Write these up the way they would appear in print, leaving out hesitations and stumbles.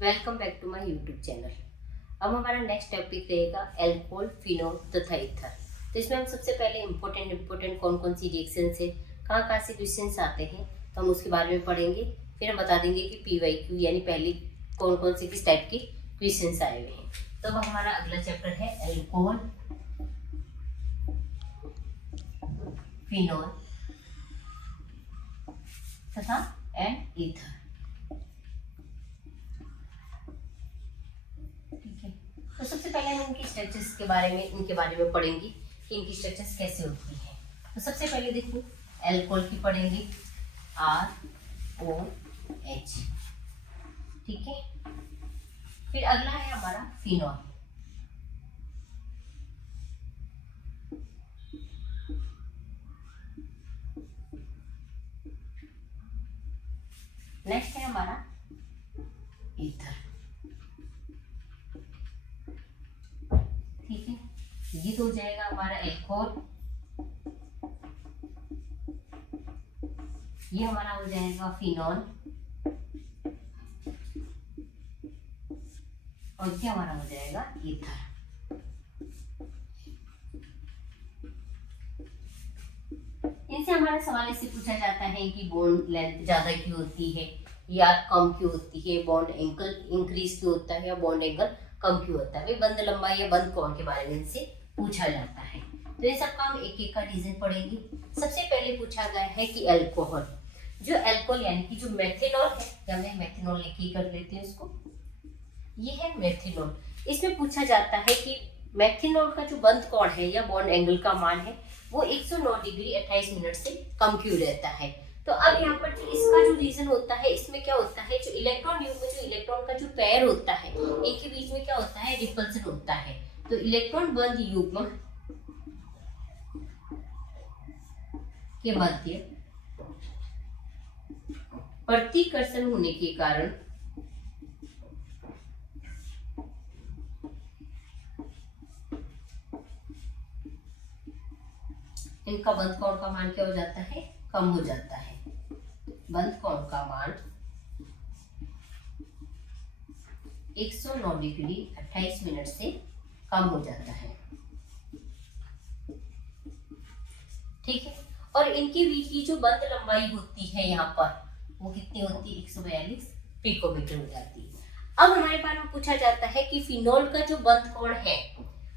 Welcome back to my YouTube channel. अब हमारा next topic रहेगा एल्कोहल, फिनोल तथा ईथर। तो इसमें हम सबसे पहले इम्पोर्टेंट कौन कौन सी रिएक्शंस है, कहाँ कहाँ से क्वेश्चंस आते हैं, तो हम उसके बारे में पढ़ेंगे। फिर हम बता देंगे कि PYQ यानी पहले कौन कौन से किस टाइप के क्वेश्चंस आए हुए हैं। तो अब हमारा अगला चैप्टर है एल्कोहल, फिनोल तथा एंड ईथर। तो सबसे पहले हम इनकी स्ट्रक्चर्स के बारे में पढ़ेंगे कि इनकी स्ट्रक्चर्स कैसे होती है। तो सबसे पहले देखो एल्कोहल की पढ़ेंगे ROH, ठीक है। फिर अगला है हमारा फिनॉल, नेक्स्ट है हमारा ईथर, ठीक है। ये तो हो जाएगा हमारा एल्कोहल, ये हमारा हो जाएगा फिनॉल, और ये हमारा हो जाएगा ईथर। इनसे हमारा सवाल इससे पूछा जाता है कि बॉन्ड लेंथ ज्यादा क्यों होती है या कम क्यों होती है, बॉन्ड एंगल इंक्रीज क्यों होता है या बॉन्ड एंगल कम क्यों होता है। बंद लंबाई या बंद कोण के बारे में इनसे पूछा जाता है। तो ये सब काम एक एक का रीजन पढ़ेंगे। सबसे पहले पूछा गया है कि अल्कोहल, जो अल्कोहल यानी कि जो मेथनॉल है, या मैं मेथनॉल लिख कर लेते हैं इसको, ये है मेथनॉल। इसमें पूछा जाता है कि मेथनॉल का जो बंद कोण है या बॉन्ड एंगल का मान है वो 109 डिग्री 28 मिनट से कम क्यों रहता है। तो अब यहाँ पर जो इसका जो रीजन होता है, इसमें क्या होता है, जो इलेक्ट्रॉन युग्म में जो इलेक्ट्रॉन का जो पेयर होता है इनके बीच में क्या होता है, रिपल्सन होता है। तो इलेक्ट्रॉन बंद युग्म के मध्य प्रतिकर्षण होने के कारण इनका बंद कोण का मान क्या हो जाता है, कम हो जाता है। बंद कोण का मान 109 डिग्री 28 मिनट से कम हो जाता है, ठीक है। और इनके बीच की जो बंद लंबाई होती है यहाँ पर वो कितनी होती है, 142 पिकोमीटर हो जाती है। अब हमारे बारे में पूछा जाता है कि फिनॉल का जो बंद कोण है,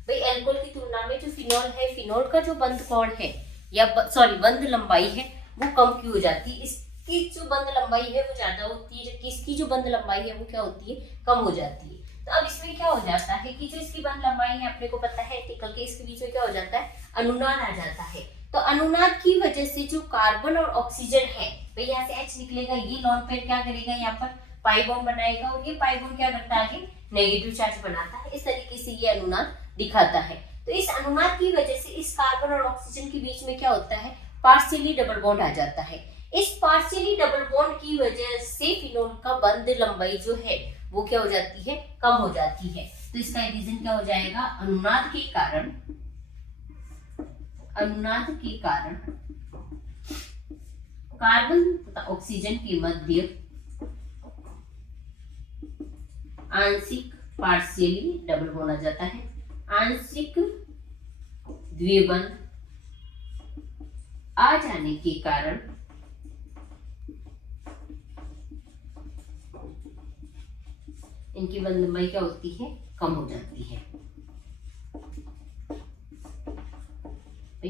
भाई अल्कोहल की तुलना में जो फिनॉल है, फिनॉल का जो बंद कोण है या बंद लंबाई है वो कम क्यों हो जाती है। इसकी जो बंद लंबाई है वो ज्यादा होती है, जबकि इसकी जो बंद लंबाई है वो क्या होती है, कम हो जाती है। तो अब इसमें क्या हो जाता है कि जो इसकी बंद लंबाई है अपने को पता है, टिकल के इसके बीच में क्या हो जाता है, अनुनाद आ जाता है। तो अनुनाद की वजह से जो कार्बन और ऑक्सीजन है, भाई यहाँ से H निकलेगा, ये लॉन पेयर क्या करेगा, यहाँ पर पाई बॉन्ड बनाएगा, और ये पाई बॉन्ड क्या करता है, आगे नेगेटिव चार्ज बनाता है। इस तरीके से ये अनुनाद दिखाता है। तो इस अनुनाद की वजह से इस कार्बन और ऑक्सीजन के बीच में क्या होता है, पार्शियली डबल बॉन्ड आ जाता है। इस पार्शियली डबल बॉन्ड की वजह से फिनॉल का बंद लंबाई जो है वो क्या हो जाती है, कम हो जाती है। तो इसका रीजन क्या हो जाएगा, अनुनाद के कारण कार्बन तथा ऑक्सीजन के मध्य आंशिक पार्शियली डबल बॉन्ड आ जाता है। आंशिक द्विबंध आ जाने के कारण इनकी बंद लंबाई क्या होती है, कम हो जाती है।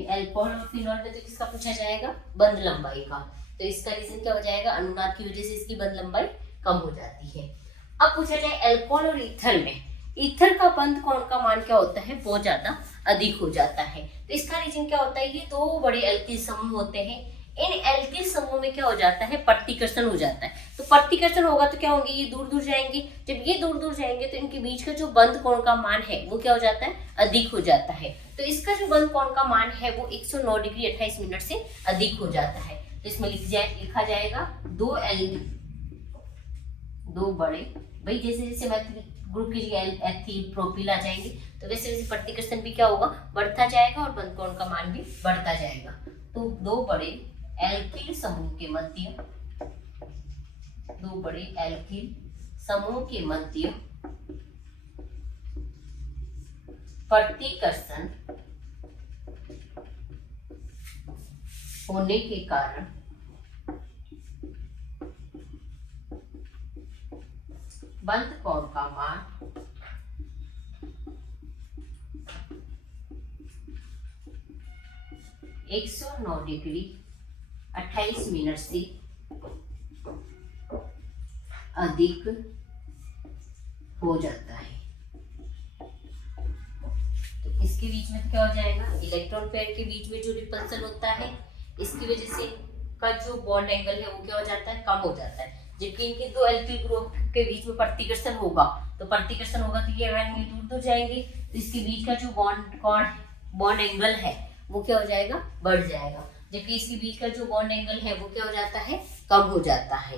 अल्कोहल और फिनॉल में तो किसका पूछा जाएगा, बंद लंबाई का। तो इसका रीजन क्या हो जाएगा, अनुनाद की वजह से इसकी बंद लंबाई कम हो जाती है। अब पूछा जाए अल्कोहल और ईथर में, ईथर का बंद कोण का मान क्या होता है, बहुत ज्यादा अधिक हो जाता है। तो इसका रीजन क्या होता है, ये दो बड़े एल्किल समूह होते हैं, इन एल्किल समूह में क्या हो जाता है, प्रतिकर्षण हो जाता है। तो प्रतिकर्षण होगा तो क्या होंगे, ये दूर दूर जाएंगे। जब ये दूर दूर जाएंगे तो इनके बीच का जो बंद कोण का मान है वो क्या हो जाता है, अधिक हो जाता है। तो इसका जो बंद कोण का मान है वो 109 डिग्री 28 मिनट से अधिक हो जाता है। तो इसमें लिखा जाएगा दो बड़े, भाई जैसे जैसे ग्रुप की जगह एथिल प्रोपिल आ जाएंगे तो वैसे वैसे प्रतिकर्षण भी क्या होगा, बढ़ता जाएगा और बंद कोण का मान भी बढ़ता जाएगा। तो दो बड़े एल्किल समूह के मध्य समूह के मध्य प्रतिकर्षण होने के कारण बंद कोण का मान 109 डिग्री 28 मिनट से अधिक हो जाता है। तो इसके बीच में क्या हो जाएगा, इलेक्ट्रॉन पेयर के बीच में जो रिपल्सन होता है इसकी वजह से का जो बॉन्ड एंगल है वो क्या हो जाता है, कम हो जाता है। जबकि इनके दो एल्किल ग्रुप के बीच में प्रतिकर्षण होगा तो ये मैग्नीट्यूड दूर जाएंगे, तो इसके बीच का जो बॉन्ड एंगल है वो क्या हो जाएगा, बढ़ जाएगा। जबकि इसके बीच का जो बॉन्ड एंगल है वो क्या हो जाता है, कम हो जाता है।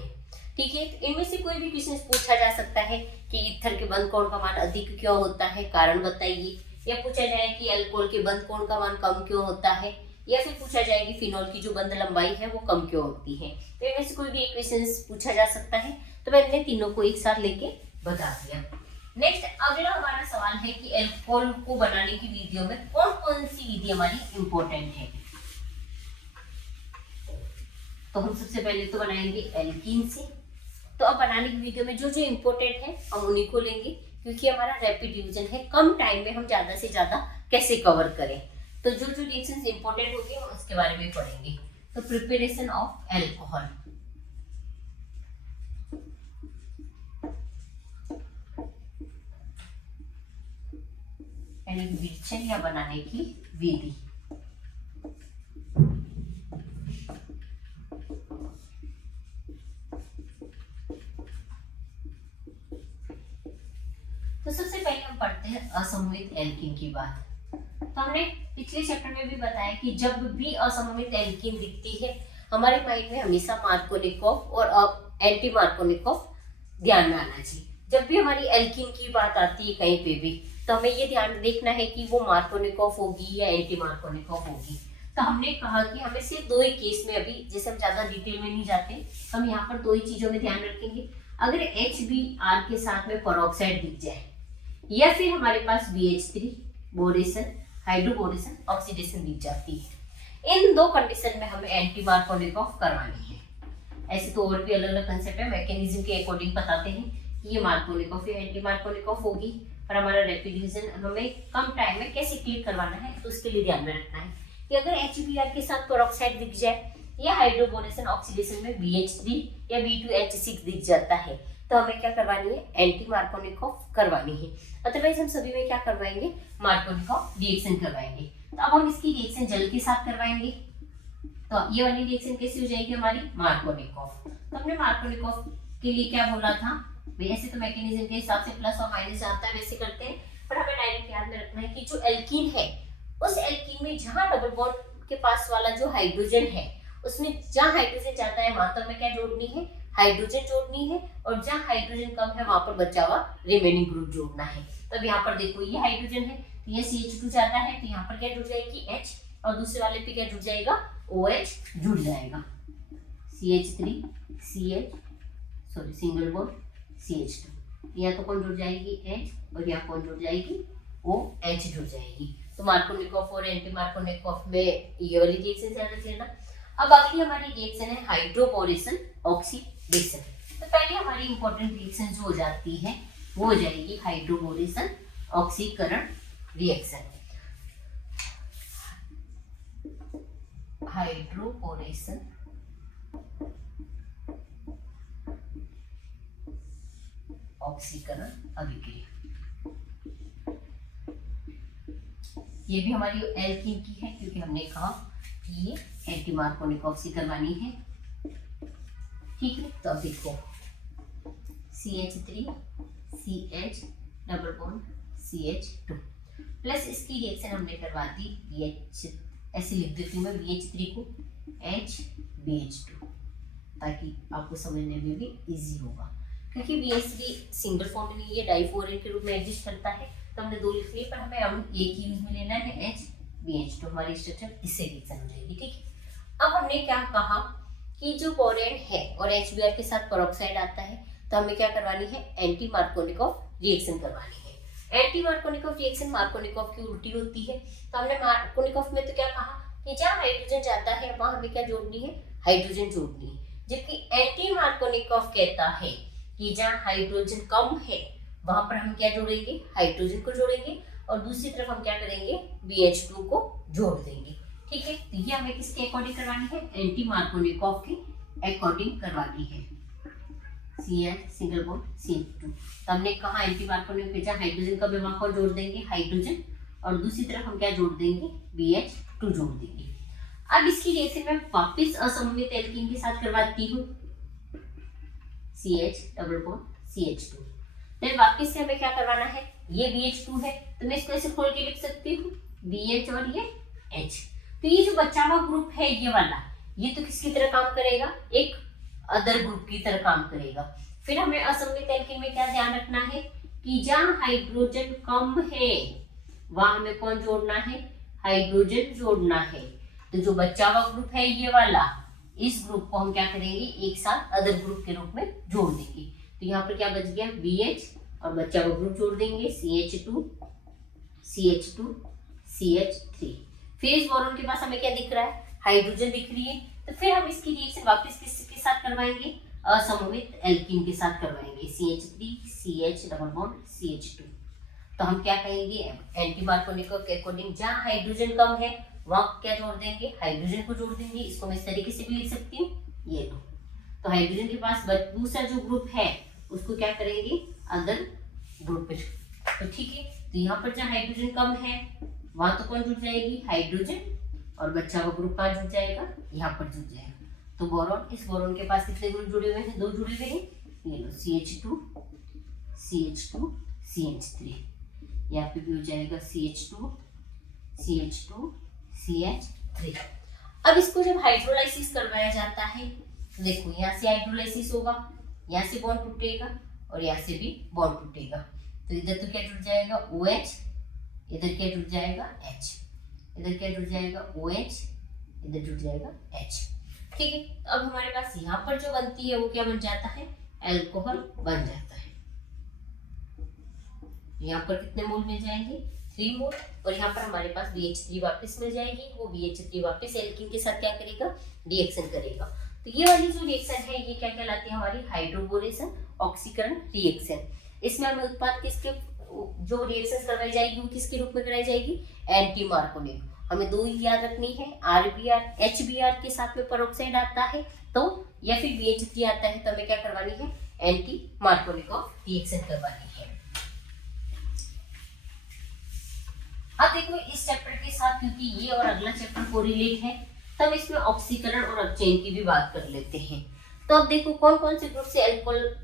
ठीक है, तो इनमें से कोई भी क्वेश्चन पूछा जा सकता है कि ईथर के बंद कोण का मान अधिक क्यों होता है, कारण बताइए। या पूछा जाए कि अल्कोहल के बंद कोण का मान कम क्यों होता है, या फिर पूछा जाए कि फिनोल की जो बंद लंबाई है वो कम क्यों होती है। तो इनमें से कोई भी एक क्वेश्चन पूछा जा सकता है। तो मैंने तीनों को एक साथ लेके बता दिया। नेक्स्ट अगला हमारा सवाल है कि अल्कोहल को बनाने की विधियों में कौन कौन सी विधि हमारी इंपॉर्टेंट है। तो हम सबसे पहले तो बनाएंगे एल्कीन से। तो अब बनाने की विधियों में जो जो इंपॉर्टेंट है हम उन्हीं को लेंगे, क्योंकि हमारा रैपिड डिवीजन है, कम टाइम में हम ज्यादा से ज्यादा कैसे कवर करें। तो जो जो रिएक्शंस इंपॉर्टेंट होंगे हम उसके बारे में पढ़ेंगे। तो प्रिपरेशन ऑफ एल्कोहल, यानी विरचन या बनाने की विधि। तो सबसे पहले हम पढ़ते हैं असममित एल्कीन की बात। तो हमने पिछले चैप्टर में भी बताया कि जब भी असममित एल्कीन दिखती है हमारे माइंड में हमेशा मार्कोनिकोव और एंटी मार्कोनिकोव ध्यान में आना चाहिए। जब भी हमारी एल्कीन की बात आती है कहीं पे भी, तो हमें ये ध्यान देखना है कि वो मार्कोनिकोव होगी या एंटी मार्कोनिकोव होगी। तो हमने कहा कि हमें सिर्फ दो ही केस में, अभी जैसे हम ज्यादा डिटेल में नहीं जाते, हम यहाँ पर दो ही चीजों में ध्यान रखेंगे। अगर HBr के साथ में पेरोक्साइड दिख जाए या फिर हमारे पास BH3 बोरेशन हाइड्रोबोरेशन ऑक्सीडेशन दिख जाती है, इन दो कंडीशन में हमें एंटी मार्कोनिकोव करवानी है। ऐसे तो और भी अलग अलग कंसेप्ट है, मैकेनिज्म के अकॉर्डिंग बताते हैं कि ये मार्कोनिकोव या एंटी मार्कोनिकोव होगी। और हमारा रैपिड डिवीजन हमें कम टाइम में कैसे क्लिक करवाना है, तो उसके लिए ध्यान में रखना है कि अगर HBr के साथ पेरोक्साइड दिख जाए या हाइड्रोबोरेशन ऑक्सीडेशन में BH3 या B2H6 दिख जाता है, तो हमें क्या करवानी है, एंटी मार्कोनिकोव करवानी है। अदरवाइज हम सभी में क्या करवाएंगे, मार्कोनिकोव रिएक्शन करवाएंगे। तो अब हम इसकी रिएक्शन जल के साथ करवाएंगे। तो ये वाली रिएक्शन कैसी हो जाएगी हमारी, मार्कोनिकोव। तो हमने मार्कोनिकोव के लिए क्या बोला था, वैसे तो मैकेनिज्म के हिसाब से प्लस और माइनस आता है वैसे करते हैं, पर हमें डायरेक्ट याद में रखना है कि जो एल्कीन है उस एल्कीन में जहां डबल बॉन्ड के पास वाला जो हाइड्रोजन है उसमें जहां हाइड्रोजन जाता है वहां तो हमें क्या जोड़नी है, हाइड्रोजन जोड़नी है, और जहां हाइड्रोजन कम है वहां पर बचा हुआ रिमेनिंग ग्रुप जोड़ना है। तो अब यहाँ पर देखो ये हाइड्रोजन है तो ये CH2 जाता है, तो यहाँ पर क्या जुड़ जाएगी H, और दूसरे वाले पे क्या जुड़ जाएगा, OH जुड़ जाएगा। CH3 CH single bond CH2, यहाँ तो कौन जुड़ जाएगी H, और यहाँ कौन जुड़ जाएगी OH जुड़ जाएगी। तो मार्कोनिकोव और एंटी मार्कोनिकोव में ये वाली रिएक्शन ध्यान रख लेना। अब अगली हमारी रिएक्शन है हाइड्रोबोरेशन ऑक्सीडेशन। तो पहले हमारी इंपॉर्टेंट रिएक्शन जो हो जाती है वो हो जाएगी हाइड्रोबोरेशन ऑक्सीकरण रिएक्शन। हाइड्रोबोरेशन ऑक्सीकरण अभिक्रिया, ये भी हमारी एल्कीन की है, क्योंकि हमने कहा कि ये एंटी मार्कोनिकोव से करवानी है। ठीक है, तो अब देखो CH3 CH double bond CH2 plus इसकी रिएक्शन हमने करवा दी BH, ऐसे लिख देती हूँ मैं BH3 को HBH2, ताकि आपको समझने में भी इजी होगा। क्योंकि BH3 सिंगल फॉर्म में नहीं है, डाइफोरेन के रूप में एग्जिस्ट करता है, तो हमने दो लिख लिए, पर हमें अब एक ही यूज में लेना है HBH2, हमारी स्ट्रक्चर इससे रिएक्शन हो जाएगी। ठीक है, अब हमने क्या कहा कि जो बोरेन है और HBr के साथ पेरोक्साइड आता है तो हमें क्या करवानी है, एंटी मार्कोनिकॉफ रिएक्शन करवानी है। एंटी मार्कोनिकॉफ रिएक्शन मार्कोनिकॉफ की उल्टी होती है। तो हमने मार्कोनिकॉफ में तो क्या कहा कि जहाँ हाइड्रोजन जाता है वहां हमें क्या जोड़नी है, हाइड्रोजन जोड़नी है। जबकि एंटी मार्कोनिकॉफ कहता है कि जहाँ हाइड्रोजन कम है वहां पर हम क्या जोड़ेंगे, हाइड्रोजन को जोड़ेंगे, और दूसरी तरफ हम क्या करेंगे, BH2 को जोड़ देंगे। ठीक है, तो ये हमें किसके अकॉर्डिंग करवानी है, एंटी मार्कोनिकॉफ की अकॉर्डिंग करवानी है। CH single bond CH2। तो हमने कहा एंटी मार्कोनिकॉफ पे जहाँ हाइड्रोजन का वहां पर जोड़ देंगे हाइड्रोजन, और दूसरी तरफ हम क्या जोड़ देंगे, BH2 जोड़ देंगे। अब इसकी रिएक्शन में वापिस असममित एल्कीन के साथ करवाती हूँ, CH डबल बॉन्ड CH2। फिर वापिस से हमें क्या करवाना है, ये BH2 है तो मैं इसको ऐसे खोल के लिख सकती हूँ BH और ये H। तो ये जो बचा हुआ ग्रुप है ये वाला, ये तो किसकी तरह काम करेगा, एक अदर ग्रुप की तरह काम करेगा। फिर हमें असममित एल्कीन में क्या ध्यान रखना है कि जहाँ हाइड्रोजन कम है वहां हमें कौन जोड़ना है, हाइड्रोजन जोड़ना है। तो जो बचा हुआ ग्रुप है ये वाला, इस ग्रुप को हम क्या करेंगे, एक साथ अदर ग्रुप के रूप में जोड़ देंगे। तो यहाँ पर क्या बच गया, BH और बच्चा हुआ ग्रुप जोड़ देंगे CH2 CH2 CH3। फिर इस बोरोन के पास हमें क्या दिख रहा है, हाइड्रोजन दिख रही है। तो फिर हम इसकी रिएक्शन वापस किसके साथ करवाएंगे, असममित एल्कीन के साथ करवाएंगे, CH3 CH double bond CH2। तो हम क्या कहेंगे, एंटी मार्कोनिकॉफ के अकॉर्डिंग जहाँ हाइड्रोजन कम है वहां क्या जोड़ देंगे, हाइड्रोजन को जोड़ देंगे। इसको मैं इस तरीके से भी लिख सकती हूँ, ये लो। तो हाइड्रोजन के पास दूसरा जो ग्रुप है उसको क्या करेंगे, अदर ग्रुप पे। तो ठीक है, तो यहाँ पर जहाँ हाइड्रोजन कम है वहां तो कौन जुड़ जाएगी, हाइड्रोजन, और बच्चा हुआ ग्रुप कहाँ जुड़ जाएगा, यहाँ पर जुड़ जाएगा। तो बोरॉन, इस बोरॉन के पास कितने ग्रुप जुड़े हुए हैं, 2 जुड़े हुए हैं। ये लो CH2 CH2 CH3, यहाँ पे भी हो जाएगा CH2 CH2 CH3। अब इसको जब हाइड्रोलाइसिस करवाया जाता है तो देखो यहाँ से हाइड्रोलाइसिस होगा, यहाँ से बॉन्ड टूटेगा और यहाँ से भी बॉन्ड टूटेगा। तो इधर तो क्या जुड़ जाएगा OH, इधर क्या जुड़ जाएगा H, इधर क्या जुड़ जाएगा OH, इधर जुड़ जाएगा H। ठीक है, तो अब हमारे पास यहाँ पर जो बनती है वो क्या बन जाता है, एल्कोहल बन जाता है। यहाँ पर कितने मोल मिल जाएंगे, 3 मोल, और यहाँ पर हमारे पास BH3 वापस मिल जाएगी। वो BH3 वापस एल्कीन के साथ क्या करेगा, रिएक्शन करेगा। तो ये वाली जो रिएक्शन है ये क्या कहलाती है, हमारी हाइड्रोबोरेशन ऑक्सीकरण रिएक्शन। इसमें हमें उत्पाद किसके, जो रिएक्शन करवाई जाएगी वो किसके रूप में कराई जाएगी, एंटी मार्कोनिक। हमें 2 ही याद रखनी है, RBr HBr के साथ में पेरोक्साइड आता है तो, या फिर BH3 आता है तो हमें क्या करवानी है, एंटी मार्कोनिकॉफ रिएक्शन करवानी है। अब देखो इस चैप्टर के साथ, क्योंकि ये और अगला चैप्टर कोरिलेट है, तब इसमें ऑक्सीकरण और अपचयन की भी बात कर लेते हैं। तो अब देखो कौन कौन से ग्रुप से अल्कोहल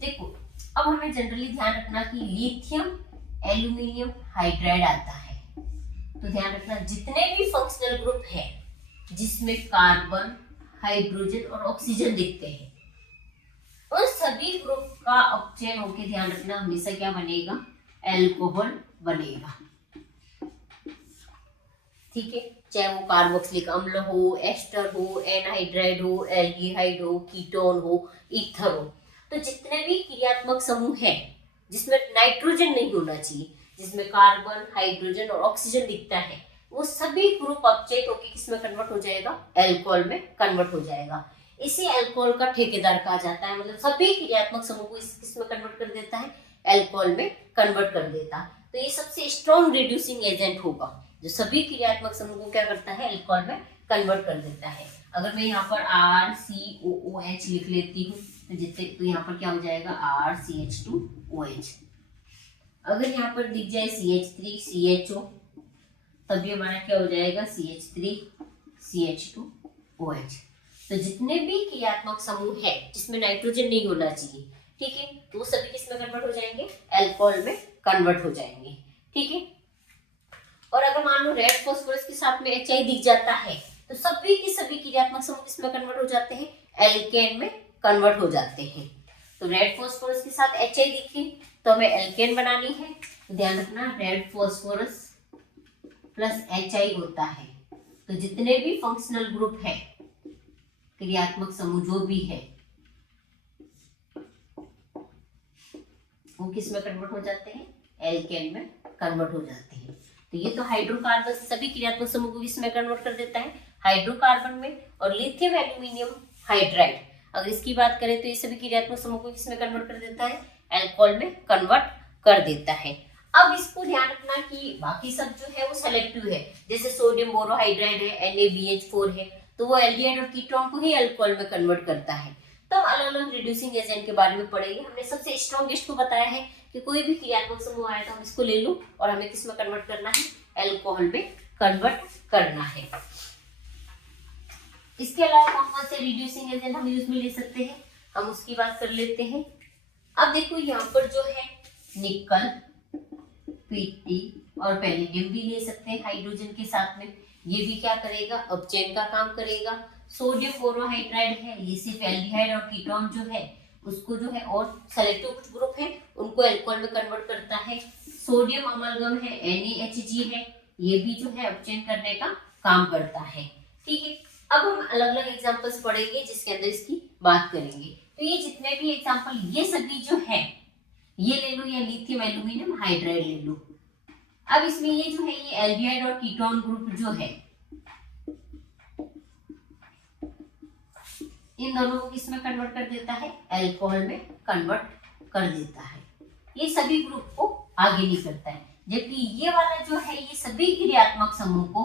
देखो अब हमें जनरली ध्यान रखना कि लिथियम एल्यूमिनियम हाइड्राइड आता है। तो ध्यान रखना जितने भी फंक्शनल ग्रुप है जिसमें कार्बन हाइड्रोजन और ऑक्सीजन दिखते हैं उन सभी ग्रुप का अपचयन होकर ध्यान रखना हमेशा क्या बनेगा, अल्कोहल बनेगा। ठीक है, चाहे वो कार्बोक्सिलिक अम्ल हो, एस्टर हो, एनहाइड्राइड हो, एल्डिहाइड हो, कीटोन हो, ईथर हो। तो जितने भी क्रियात्मक समूह है जिसमें नाइट्रोजन नहीं होना चाहिए, जिसमें कार्बन हाइड्रोजन और ऑक्सीजन दिखता है, वो सभी ग्रुप अपचयित होकर किसमें कन्वर्ट हो जाएगा, अल्कोहल में कन्वर्ट हो जाएगा। इसी अल्कोहल का ठेकेदार कहा जाता है, मतलब सभी क्रियात्मक समूह को किसमें कन्वर्ट कर देता है, अल्कोहल में कन्वर्ट कर देता है। तो ये सबसे स्ट्रॉन्ग रिड्यूसिंग एजेंट होगा जो सभी क्रियात्मक समूह को क्या करता है, अल्कोहल में कन्वर्ट कर देता है। अगर मैं यहाँ पर RCOOH लिख लेती हूँ तो जितने, तो यहाँ पर क्या हो जाएगा RCH2OH। अगर यहाँ पर दिख जाए CH3CHO तब ये हमारा क्या हो जाएगा CH3CH2OH। तो जितने भी क्रियात्मक समूह है जिसमें नाइट्रोजन नहीं होना चाहिए, ठीक है, तो वो सभी किसमें कन्वर्ट हो जाएंगे, अल्कोहल में कन्वर्ट हो जाएंगे। ठीक है, और अगर मान लो रेड फास्फोरस के साथ में HI दिख जाता है तो सभी की सभी क्रियात्मक समूह किसमें कन्वर्ट हो जाते हैं, एल्केन में कन्वर्ट हो जाते हैं। तो रेड फास्फोरस के साथ HI दिखे तो हमें एल्केन बनानी है। तो ध्यान रखना रेड फास्फोरस प्लस HI होता है। तो जितने भी फंक्शनल ग्रुप है, क्रियात्मक समूह जो भी है, वो किस में कन्वर्ट हो जाते हैं, एल्केन में कन्वर्ट हो जाते हैं। तो ये तो हाइड्रोकार्बन सभी क्रियात्मक समूह को किसमें कन्वर्ट कर देता है, हाइड्रोकार्बन में। और लिथियम एल्यूमिनियम हाइड्राइड, अगर इसकी बात करें तो ये सभी क्रियात्मक समूह को किसमें कन्वर्ट कर देता है, एल्कोहल में कन्वर्ट कर देता है। अब इसको ध्यान रखना कि बाकी सब जो है वो सेलेक्टिव है, जैसे सोडियम बोरोहाइड्राइड है, NaBH4 है, तो वो एल्डिहाइड और कीटोन को ही अल्कोहल में कन्वर्ट करता है। तब अलग अलग रिड्यूसिंग एजेंट के बारे में पढ़ेंगे। हमने सबसे स्ट्रॉन्गेस्ट को बताया है कि कोई भी क्रियात्मक समूह आया तो हम इसको ले लो और हमें किस में कन्वर्ट करना है, एल्कोहल में कन्वर्ट करना है। इसके अलावा कौन कौन से रिड्यूसिंग एजेंट हम यूज में ले सकते हैं, हम उसकी बात कर लेते हैं। अब देखो यहाँ पर जो है निकल, Pd और पैलेडियम भी ले सकते हैं हाइड्रोजन के साथ में, ये भी क्या करेगा, अपचयन का काम करेगा। सोडियम बोरोहाइड्राइड है, ये सिर्फ एल्डिहाइड और कीटोन जो है उसको जो है, और सेलेक्टिव कुछ ग्रुप है उनको एल्कोहल में कन्वर्ट करता है। सोडियम अमलगम है, NaHG है, ये भी जो है अपचयन करने का काम करता है। ठीक है, अब हम अलग अलग एग्जांपल्स पढ़ेंगे जिसके अंदर इसकी बात करेंगे। तो ये जितने भी एग्जांपल, ये सभी जो है ये ले लो, या लिथियम एल्यूमिनियम हाइड्राइड ले लो। अब इसमें ये जो है ये एल्डिहाइड और कीटोन ग्रुप जो है, इन दोनों को किसमें कन्वर्ट कर देता है, एल्कोहल में कन्वर्ट कर देता है। ये सभी ग्रुप को आगे नहीं करता है, जबकि ये वाला जो है ये सभी क्रियात्मक समूह को,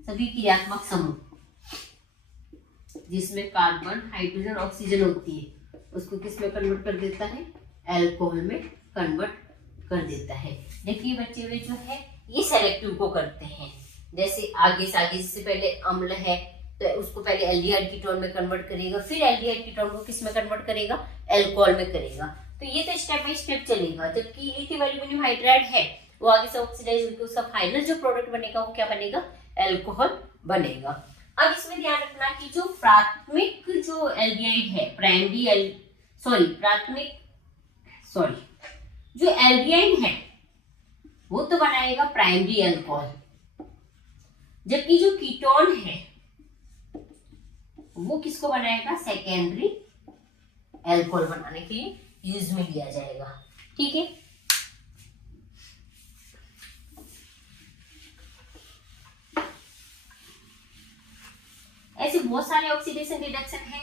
सभी क्रियात्मक समूह जिसमें कार्बन हाइड्रोजन ऑक्सीजन होती है उसको किसमें कन्वर्ट कर देता है, एल्कोहल में कन्वर्ट कर देता है। देखिए बच्चे हुए जो है ये सेलेक्टिव को करते हैं, जैसे आगे से आगे, जिससे पहले अम्ल है तो उसको पहले एल्डिहाइड कीटोन में कन्वर्ट करेगा, फिर एल्डिहाइड कीटोन को किस में कन्वर्ट करेगा, एल्कोहल में करेगा। तो ये तो स्टेप बाय स्टेप चलेगा। जबकि लिथियम एल्यूमिनियम हाइड्राइड है वो आगे से ऑक्सीडाइज होकर उसका फाइनल जो प्रोडक्ट बनेगा वो क्या बनेगा, एल्कोहल बनेगा। अब इसमें ध्यान रखना कि जो प्राथमिक जो एल्डिहाइड है, जो एल्डिहाइड है वो तो बनाएगा प्राइमरी एल्कोहल, जबकि जो कीटोन है वो किसको बनाएगा, सेकेंडरी एल्कोहल बनाने के लिए यूज में लिया जाएगा। ठीक है, ऐसे बहुत सारे ऑक्सीडेशन रिडक्शन है,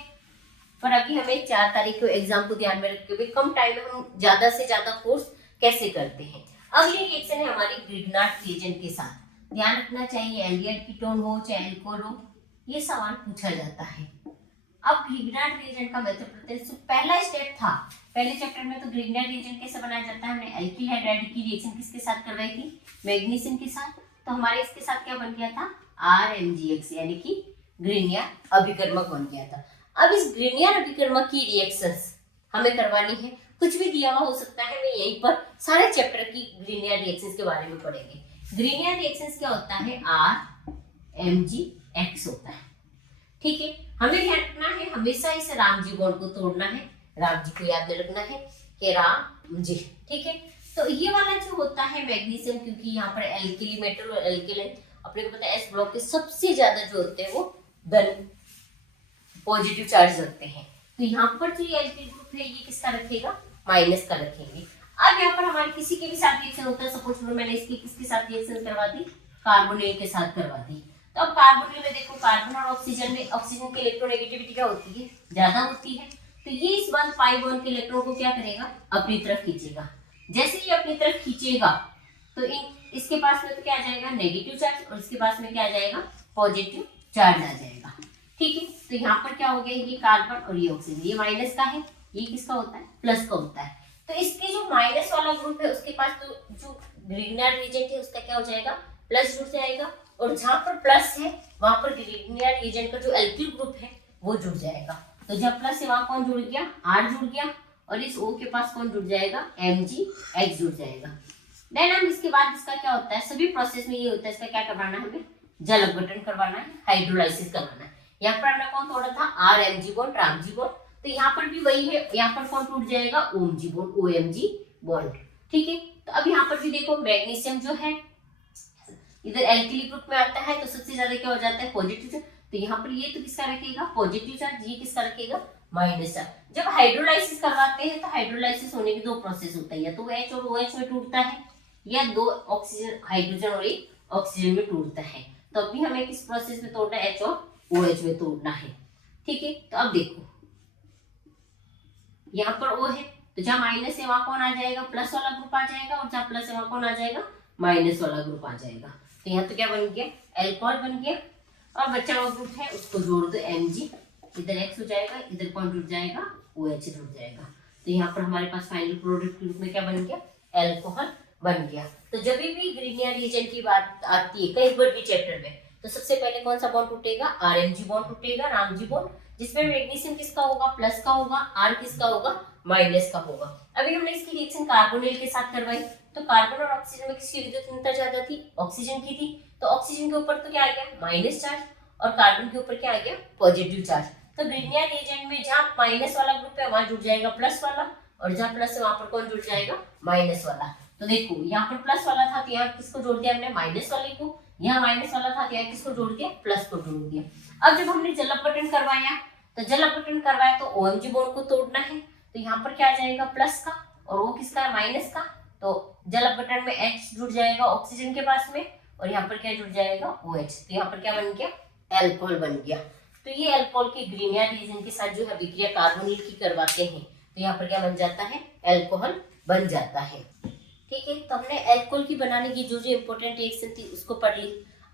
पर अभी हमें 4 तारीख को एग्जाम को ध्यान में रखते हुए कम टाइम में हम ज्यादा से ज्यादा कोर्स कैसे करते हैं। अगली रिएक्शन है हमारी ग्रिग्नार्ड रिएजेंट के साथ। ध्यान रखना चाहिए एल्डिहाइड कीटोन हो चाहे एल्कोहल हो, ये सवाल पूछा जाता है। अब ग्रिग्नार्ड रिएजेंट का मेथड पढ़ते हैं। पहला स्टेप था पहले चैप्टर में, तो ग्रिग्नार्ड रिएजेंट कैसे बनाया जाता है, हमने एल्किल हाइड्राइड की रिएक्शन किसके साथ करवाई थी, मैग्नीशियम के साथ। तो हमारे इसके साथ क्या बन गया था, RMgX, यानी कि ग्रिग्नार्ड अभिकर्मक बन गया था। अब इस ग्रिग्नार्ड अभिकर्मक की रिएक्शंस हमें करवानी है, कुछ भी दिया हुआ हो सकता है, मैं यहीं पर सारे चैप्टर की ग्रिग्नार्ड रिएक्शंस के बारे में पढ़ेंगे। ग्रिग्नार्ड रिएक्शंस क्या होता है, RMgX होता है। ठीक है, हमें ध्यान रखना है हमेशा इस रामजी बॉन्ड को तोड़ना है, रामजी को याद रखना है कि रामजी। ठीक है, तो ये वाला जो होता है मैग्नीशियम, क्योंकि यहाँ पर एल्किली मेटल और एल्किलाइन अपने को पता है, एस ब्लॉक के सबसे ज्यादा जो होते हैं वो धन पॉजिटिव चार्ज रखते हैं। तो यहाँ पर जो ये एल्किल ग्रुप है ये किसका रखेगा, माइनस का रखेंगे। अब यहाँ पर हमारे किसी के भी साथ रिएक्शन होता है, सपोज मैंने इसकी किसके साथ रिएक्शन करवा दी, कार्बोनिल के साथ करवा दी। तो अब कार्बोनिल में देखो कार्बन और ऑक्सीजन में, ऑक्सीजन की इलेक्ट्रोनेगेटिविटी क्या होती है, ज्यादा होती है। तो ये इस बंद पाई बॉन्ड के इलेक्ट्रॉन को क्या करेगा, अपनी तरफ खींचेगा। जैसे ही अपनी तरफ खींचेगा तो इसके पास में तो क्या आ जाएगा, नेगेटिव चार्ज, और इसके पास में क्या आ जाएगा, पॉजिटिव चार्ज आ जाएगा। ठीक है, तो यहाँ पर क्या हो गया, ये कार्बन और ये ऑक्सीजन, ये माइनस का है, ये किसका होता है, प्लस का होता है। तो इसके जो माइनस वाला ग्रुप है उसके पास तो जो ग्रिग्नार्ड रिएजेंट है उसका क्या हो जाएगा, प्लस जुड़ जाएगा, और जहां पर प्लस है वहां पर ग्रिग्नार्ड रिएजेंट का जो एल्किल ग्रुप है वो जुड़ जाएगा। तो जब प्लस है वहां कौन जुड़ गया, R जुड़ गया, और इस O के पास कौन जुड़ जाएगा, MgX जुड़ जाएगा। देन हम इसके बाद इसका क्या होता है, सभी प्रोसेस में ये होता है, इसका क्या करवाना है, हमें जल अपघटन करवाना है, हाइड्रोलाइसिस करवाना है। यहाँ पर हमने कौन तोड़ा था, RMg बॉन्ड, रामजी बॉन्ड। तो यहाँ पर भी वही है, यहाँ पर कौन टूट जाएगा, OMg बॉन्ड, OMg बॉन्ड। ठीक है, तो अब यहाँ पर भी देखो मैग्नीशियम जो है इधर एल्किली ग्रुप में आता है, तो सबसे ज्यादा क्या हो जाता है, पॉजिटिव। तो यहाँ पर ये तो किसका रखेगा पॉजिटिव चार्ज, ये किसका रखेगा माइनस चार्ज। जब हाइड्रोलाइसिस करवाते हैं तो हाइड्रोलाइसिस होने की दो प्रोसेस होता है, या तो H और OH में टूटता है, या दो ऑक्सीजन हाइड्रोजन और एक ऑक्सीजन में टूटता है। तो अभी हमें किस प्रोसेस में तोड़ना है, H और OH में तोड़ना है। ठीक है, तो अब देखो यहाँ पर O है, तो जहाँ माइनस है वहां कौन आ जाएगा, प्लस वाला ग्रुप आ जाएगा, और जहाँ प्लस है वहां कौन आ जाएगा, माइनस वाला ग्रुप आ जाएगा। तो यहाँ तो क्या बन गया, एल्कोहल बन गया। और बचा हुआ ग्रुप है उसको जोड़ दो Mg, इधर X हो जाएगा, इधर कौन जुड़ जाएगा, OH जुड़ जाएगा। तो यहाँ पर हमारे पास फाइनल प्रोडक्ट के रूप में क्या बन गया, एल्कोहल बन गया। तो जब भी ग्रीनियर रिएजेंट की बात आती है कहीं पर भी चैप्टर में, तो सबसे पहले कौन सा बॉन्ड टूटेगा, RMg बॉन्ड टूटेगा, रामजी बॉन्ड, जिसमें मैग्नीशियम किसका होगा, प्लस का होगा, R किसका होगा, माइनस का होगा। अभी हमने इसकी रिएक्शन कार्बोनिल के साथ करवाई, तो कार्बन और ऑक्सीजन में किसकी विद्युत ऋणता ज्यादा थी, ऑक्सीजन की थी। तो ऑक्सीजन के ऊपर तो क्या आ गया माइनस चार्ज, और कार्बन के ऊपर क्या आ गया पॉजिटिव चार्ज। तो ग्रीनियर रिएजेंट में जहाँ माइनस वाला ग्रुप है वहां जुड़ जाएगा प्लस वाला, और जहाँ प्लस है वहां पर कौन जुड़ जाएगा, माइनस वाला। तो देखो यहाँ पर प्लस वाला था तो यहाँ किसको जोड़ दिया हमने, माइनस वाले को, यहाँ माइनस वाला था तो यहाँ किसको जोड़ दिया, प्लस को जोड़ दिया। अब जब हमने जल अपघटन करवाया, तो जल अपघटन करवाया तो OMg बॉन्ड को तोड़ना है, तो यहाँ पर क्या आ जाएगा प्लस का, और वो किसका है माइनस का। तो जल अपघटन में H जुड़ जाएगा ऑक्सीजन के पास में, और यहाँ पर क्या जुड़ जाएगा OH। तो यहाँ पर क्या बन गया, एल्कोहल बन गया। तो ये एल्कोहल की ग्रीनियर रिएजेंट के साथ जो है अभिक्रिया कार्बोनिल की करवाते हैं, तो यहाँ पर क्या बन जाता है, एल्कोहल बन जाता है। ठीक है, तो हमने एल्कोहल की बनाने की जो जो इंपॉर्टेंट रिएक्शन थी उसको पढ़ ली।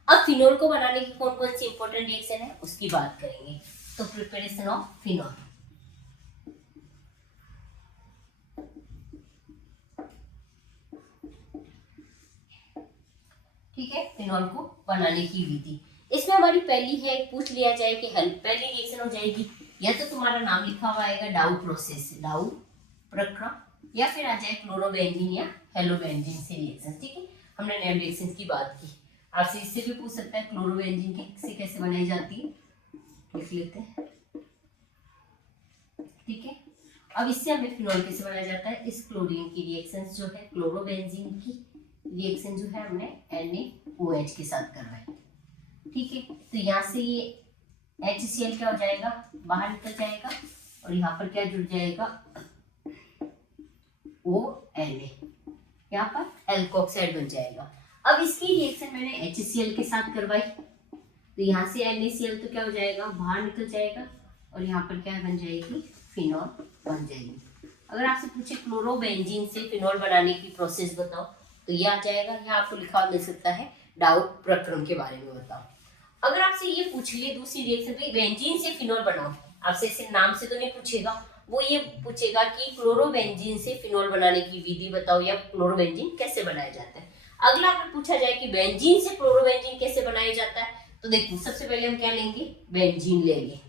अब फिनोल को बनाने की कौन कौन सी इंपॉर्टेंट रिएक्शन है उसकी बात करेंगे। तो प्रिपरेशन ऑफ फिनोल, ठीक है, फिनोल को बनाने की विधि। इसमें हमारी पहली है, पूछ लिया जाए कि पहली रिएक्शन हो जाएगी, या तो तुम्हारा नाम लिखा हुआ आएगा डाउ प्रोसेस, डाउ प्रक्रम, या फिर आ जाए क्लोरोबेंजीन या हेलोबेंजीन से रिएक्शन। ठीक है, हमने नेम रिएक्शन की बात की, आपसे इससे भी पूछ सकता है क्लोरोबेंजीन से कैसे बनाई जाती है, लिख लेते हैं। ठीक है, अब इससे हमें फिनोल कैसे बनाया जाता है, इस क्लोरीन की रिएक्शन जो है, क्लोरोबेंजीन की रिएक्शन जो है हमने NaOH के साथ करवाई। ठीक है, तो यहाँ से ये HCl क्या हो जाएगा, बाहर निकल जाएगा, और यहाँ पर क्या जुड़ जाएगा, ONa, यहाँ पर एल्कोक्साइड बन जाएगा। अब इसकी रिएक्शन मैंने HCl के साथ करवाई, तो यहाँ से NaCl तो क्या हो जाएगा, बाहर निकल जाएगा, और यहाँ पर क्या बन जाएगी, फिनोल बन जाएगी। अगर आपसे पूछे क्लोरोबेंजीन से फिनोल बनाने की प्रोसेस बताओ, तो ये आ जाएगा, यहाँ आपको लिखा मिल सकता है डाउ प्रक्रम के बारे में बताओ। अगर आपसे ये पूछ लिए दूसरी रिएक्शन, तो बेंजीन से फिनोल बनाओ, आपसे इसे नाम से तो नहीं पूछेगा, वो ये पूछेगा कि क्लोरोबेंजीन से फिनोल बनाने की विधि बताओ, या क्लोरोबेंजीन कैसे बनाया जाता है। अगला अगर पूछा जाए कि बेंजीन से क्लोरोबेंजीन कैसे बनाया जाता है, तो देखो सबसे पहले हम क्या लेंगे, बेंजीन लेंगे।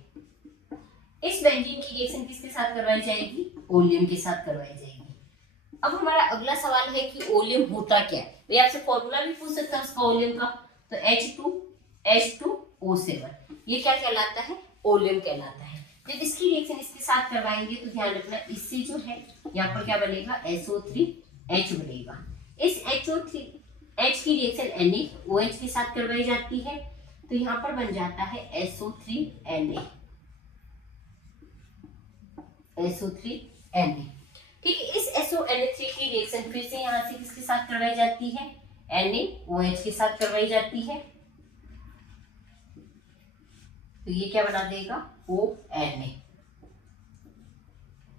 इस बेंजीन की रिएक्शन किसके साथ करवाई जाएगी, ओलियम के साथ करवाई जाएगी। अब हमारा अगला सवाल है कि ओलियम होता क्या है, तो आपसे फॉर्मूला भी पूछ सकता है उसका ओलियम का, तो H2H2O7, ये क्या कहलाता है, ओलियम कहलाता है। जब इसकी रिएक्शन इसके साथ करवाएंगे तो ध्यान रखना, इससे जो है यहाँ पर क्या बनेगा, SO3H बनेगा। इस HO3H की रिएक्शन NaOH के साथ करवाई जाती है, तो यहाँ पर बन जाता है SO3Na, SO3Na। ठीक है, इस SONA3 की रिएक्शन फिर से यहाँ से किसके साथ करवाई जाती है, NaOH के साथ करवाई जाती है, तो ये क्या बना देगा, ONA।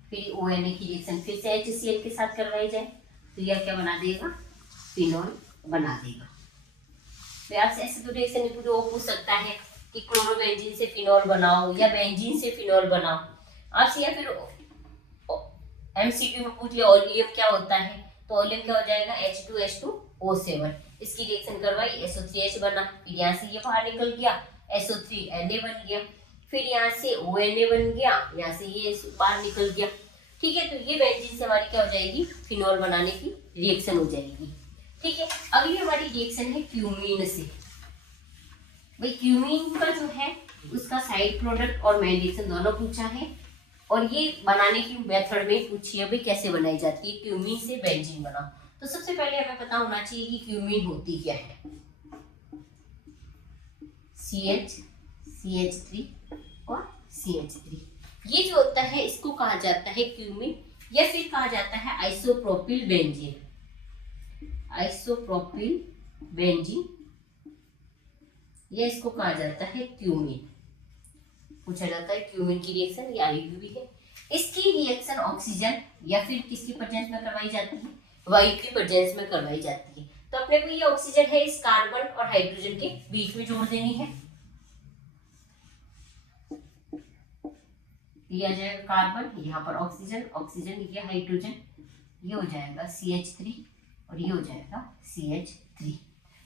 फिर ONA की रिएक्शन फिर से HCl के साथ करवाई जाए, तो यह क्या बना देगा, फिनोल बना देगा। तो आपसे ऐसे तो रिएक्शन पूरे वो पूछ सकता है कि क्लोरोबेंजीन से फिनोल बनाओ या बेंजीन से फिनोल बनाओ आपसे, या फिर MCQ में पूछ लिया ओलियम क्या होता है, तो ओलियम क्या हो जाएगा, H2H2O7। इसकी रिएक्शन करवाई, SO3H बना, फिर यहाँ से ये बाहर निकल गया, SO3Na बन गया, फिर यहाँ से ONA बन गया, यहाँ से ये बाहर निकल गया। ठीक है, तो ये बेंजीन से हमारी क्या हो जाएगी, फिनोल बनाने की रिएक्शन हो जाएगी। ठीक है, अगली हमारी रिएक्शन है क्यूमीन से। भाई क्यूमीन का जो है उसका साइड प्रोडक्ट और मेन रिएक्शन दोनों पूछा है, और ये बनाने की मेथड में पूछी है भाई कैसे बनाई जाती है, क्यूमीन से बेंजीन बनाओ। तो सबसे पहले हमें पता होना चाहिए कि क्यूमीन होती क्या है, CH CH3 और CH3। ये जो होता है इसको कहा जाता है क्यूमीन या फिर कहा जाता है आइसोप्रोपिल बेंजीन। आइसोप्रोपिल बेंजीन या इसको कहा जाता है क्यूमीन। पूछा जाता है क्यूमीन की रिएक्शन, ये आएगी भी है। इसकी रिएक्शन ऑक्सीजन या फिर किसकी प्रेजेंस में करवाई जाती है? वायु की प्रेजेंस में करवाई जाती है। तो अपने को ये ऑक्सीजन है इस कार्बन और हाइड्रोजन के बीच में जोड़ देनी है। ये आ जाएगा कार्बन, यहाँ पर ऑक्सीजन, ऑक्सीजन ये हाइड्रोजन, ये हो जाएगा CH3 और ये हो जाएगा CH3।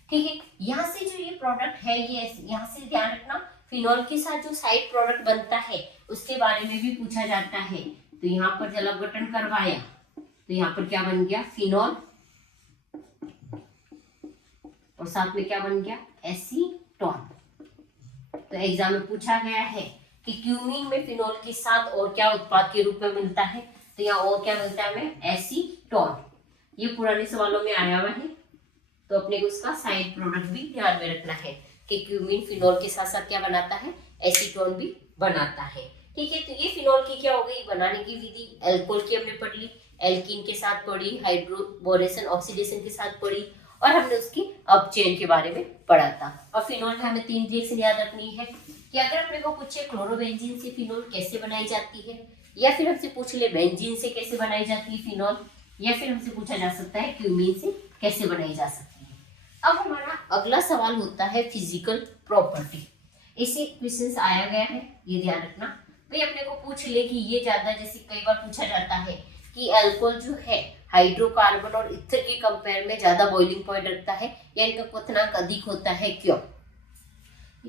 ठीक है, यहाँ से जो ये प्रोडक्ट है, ये यहाँ से ध्यान रखना, फिनॉल के साथ जो साइड प्रोडक्ट बनता है उसके बारे में भी पूछा जाता है। तो यहाँ पर जल अपघटन करवाया तो यहाँ पर क्या बन गया? फिनॉल, और साथ में क्या बन गया? एसीटोन। तो एग्जाम में पूछा गया है कि क्यूमीन में फिनॉल के साथ और क्या उत्पाद के रूप में मिलता है? तो यहाँ और क्या मिलता है हमें? एसीटोन। ये पुराने सवालों में आया हुआ है, तो अपने को उसका साइड प्रोडक्ट भी ध्यान में रखना है कि क्यूमीन फिनॉल के साथ साथ क्या बनाता है? एसीटोन भी बनाता है। ठीक है, तो ये फिनॉल की क्या हो गई बनाने की विधि। एल्कोहल की हमने पढ़ ली, एल्कीन के साथ पढ़ी, हाइड्रोबोरेशन ऑक्सीडेशन के साथ पढ़ी, और हमने उसकी अपचयन के बारे में पढ़ा था। और फिनॉल में हमें 3 रिएक्शन याद रखनी है कि अगर अपने को पूछे क्लोरोबेंजीन से फिनॉल कैसे बनाई जाती है, या फिर हमसे पूछ ले बेंजीन से कैसे बनाई जाती है फिनॉल, या फिर हमसे पूछा जा सकता है क्यूमीन से कैसे बनाई जा सकती है। अब हमारा अगला सवाल होता है फिजिकल प्रॉपर्टी। इसे क्वेश्चन आया गया है, ये ध्यान रखना। भाई अपने को पूछ ले कि ये ज्यादा, जैसे कई बार पूछा जाता है कि अल्कोहल जो है हाइड्रोकार्बन और ईथर के कंपेयर में ज्यादा बॉइलिंग पॉइंट रखता है या इनका क्वथनांक अधिक होता है, क्यों?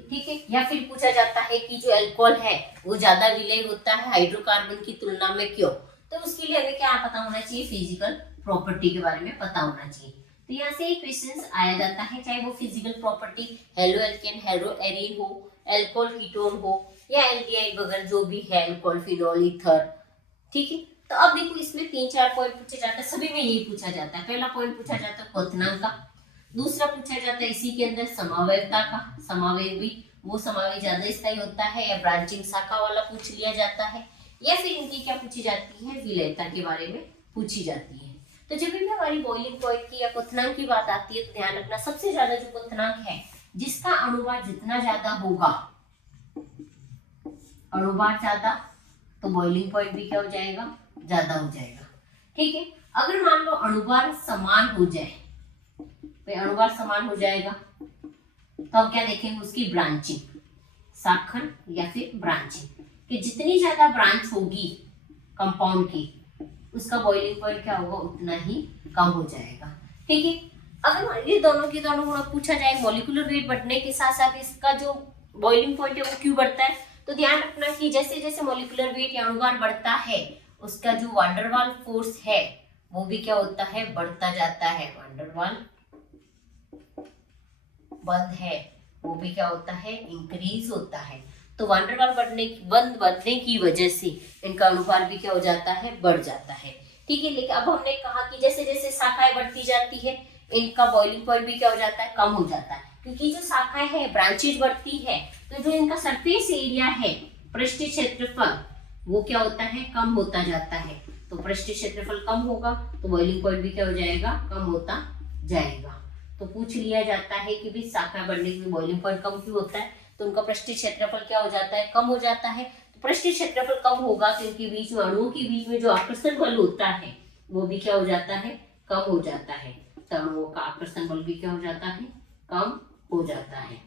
ठीक है, या फिर पूछा जाता है कि जो अल्कोहल है वो ज्यादा विलय होता है हाइड्रोकार्बन की तुलना में, क्यों? तो उसके लिए हमें क्या पता होना चाहिए? फिजिकल प्रॉपर्टी के बारे में पता होना चाहिए। तो यहाँ से क्वेश्चन आया जाता है, चाहे वो physical property halo alkane, hello arene हो, अल्कोहल कीटोन हो, या एल्डिहाइड वगैरह जो भी है, अल्कोहल, फिनॉल, ईथर। ठीक है, तो अब देखो इसमें 3-4 पॉइंट पूछे जाते हैं, सभी में यही पूछा जाता है। पहला पॉइंट पूछा जाता है क्वथनांक का, दूसरा पूछा जाता है इसी के अंदर समावयवता का, समावयव भी वो समावयव ज्यादा स्थायी होता है या ब्रांचिंग शाखा वाला पूछ लिया जाता है, या फिर इनकी क्या पूछी जाती है? विलयता के बारे में पूछी जाती है। तो जब भी हमारी बॉइलिंग पॉइंट की या क्वथनांक की बात आती है तो ध्यान रखना सबसे ज्यादा जो क्वथनांक है जिसका अनुवाद जितना ज्यादा होगा, अनुवाद ज्यादा, तो बॉइलिंग पॉइंट भी क्या हो जाएगा? ज्यादा हो जाएगा। ठीक है, अगर मान लो अनुवाद समान हो जाए, तो अनुवाद समान हो जाएगा तो हम क्या देखेंगे? उसकी ब्रांचिंग, शाखन या फिर ब्रांचिंग, कि जितनी ज्यादा ब्रांच होगी कंपाउंड की उसका बॉइलिंग पॉइंट क्या होगा? उतना ही कम हो जाएगा। ठीक है, अगर ये दोनों की दोनों पूछा जाए मॉलिक्यूलर वेट बढ़ने के साथ साथ इसका जो बॉइलिंग पॉइंट है वो क्यों बढ़ता है, तो ध्यान रखना कि जैसे जैसे मॉलिक्यूलर वेट या अणुभार बढ़ता है उसका जो वांडरवाल फोर्स है वो भी क्या होता है? बढ़ता जाता है। वांडरवाल बंद है वो भी क्या होता है? इंक्रीज होता है। तो वांडरवाल बढ़ने की वजह से इनका अनुभार भी क्या हो जाता है? बढ़ जाता है। ठीक है, लेकिन अब हमने कहा कि जैसे जैसे शाखाएं बढ़ती जाती है इनका बॉइलिंग पॉइंट भी क्या हो जाता है? कम हो जाता है, क्योंकि जो शाखाएं है ब्रांचेज बढ़ती है तो जो इनका सरफेस एरिया है, पृष्ठीय क्षेत्रफल, वो क्या होता है? कम होता जाता है। तो पृष्ठीय क्षेत्रफल कम होगा तो बॉइलिंग पॉइंट भी क्या हो जाएगा? कम होता जाएगा। तो पूछ लिया जाता है कि भी शाखा बढ़ने की बॉइलिंग पॉइंट कम क्यों होता है, तो उनका पृष्ठीय क्षेत्रफल क्या हो जाता है? कम हो जाता है। तो पृष्ठीय क्षेत्रफल कम होगा क्योंकि बीच में अणुओं के बीच में जो आकर्षण बल होता है वो भी क्या हो जाता है? कम हो जाता है। तो अणुओं का आकर्षण बल भी क्या हो जाता है? कम हो जाता है।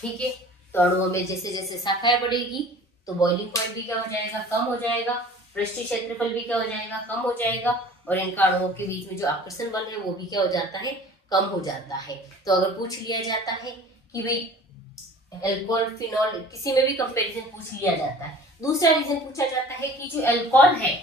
ठीक है, तो अणुओं में जैसे जैसे शाखाएं बढ़ेगी तो बॉइलिंग पॉइंट भी क्या हो जाएगा? कम हो जाएगा। पृष्ठीय क्षेत्रफल भी क्या हो जाएगा? कम हो जाएगा। और इनका अणुओं के बीच में जो आकर्षण बल है वो भी क्या हो जाता है? कम हो जाता है। तो अगर पूछ लिया जाता है कि भाई अल्कोहल, फिनॉल, किसी में भी कंपैरिजन पूछ लिया जाता है। दूसरा रीजन पूछा जाता है कि जो अल्कोहल है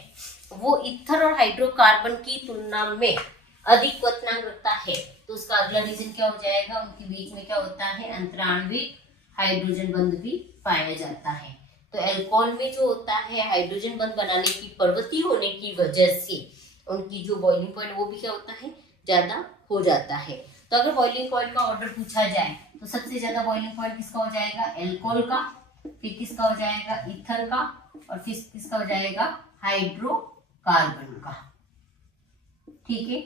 वो ईथर और हाइड्रोकार्बन की तुलना में अधिक क्वथनांक रखता है, तो उसका अगला रीजन क्या हो जाएगा? उनके बीच में क्या होता है? अंतराण्विक हाइड्रोजन बंध भी पाया जाता है। तो अल्कोहल में जो होता है हाइड्रोजन बंध बनाने की प्रवृत्ति होने की वजह से उनकी जो बॉइलिंग पॉइंट वो भी क्या होता है? ज्यादा हो जाता है। तो अगर बॉइलिंग पॉइंट का ऑर्डर पूछा जाए तो सबसे ज्यादा बॉइलिंग पॉइंट किसका हो जाएगा, एल्कोहल का, फिर किसका हो जाएगा, ईथर का, और फिर किसका हो जाएगा, हाइड्रोकार्बन का। ठीक है।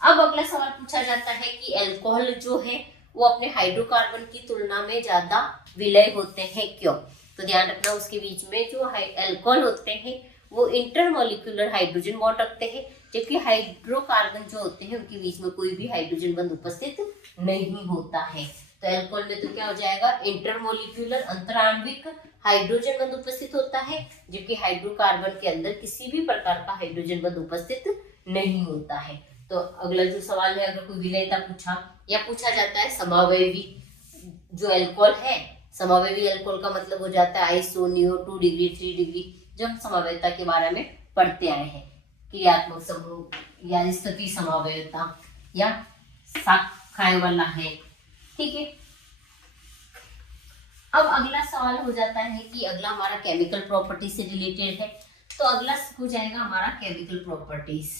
अब अगला सवाल पूछा जाता है कि एल्कोहल जो है वो अपने हाइड्रोकार्बन की तुलना में ज्यादा विलय होते हैं, क्यों? तो ध्यान रखना, उसके बीच में जो एल्कोहल होते हैं वो इंटरमोलिक्यूलर हाइड्रोजन बॉन्ड रखते हैं, जबकि हाइड्रोकार्बन जो होते हैं उनके बीच में कोई भी हाइड्रोजन बंध उपस्थित नहीं होता है। तो एल्कोहल में तो क्या हो जाएगा, इंटरमोलिक्यूलर अंतराण्विक हाइड्रोजन बंध उपस्थित होता है, जबकि हाइड्रोकार्बन के अंदर किसी भी प्रकार का हाइड्रोजन बंध उपस्थित नहीं होता है। तो अगला जो सवाल है, अगर कोई विलयता पूछा या पूछा जाता है समावयवी जो एल्कोहल है, समावयवी अल्कोहल का मतलब हो जाता है आइसो, नियो, 2 डिग्री 3 डिग्री, जो हम समावयवता के बारे में पढ़ते आए हैं, क्रियात्मक समूह या स्थिति समावयवता या शाखाएं वाला है। ठीक है। अब अगला सवाल हो जाता है कि अगला हमारा केमिकल प्रॉपर्टी से रिलेटेड है, तो अगला हो जाएगा हमारा केमिकल प्रॉपर्टीज।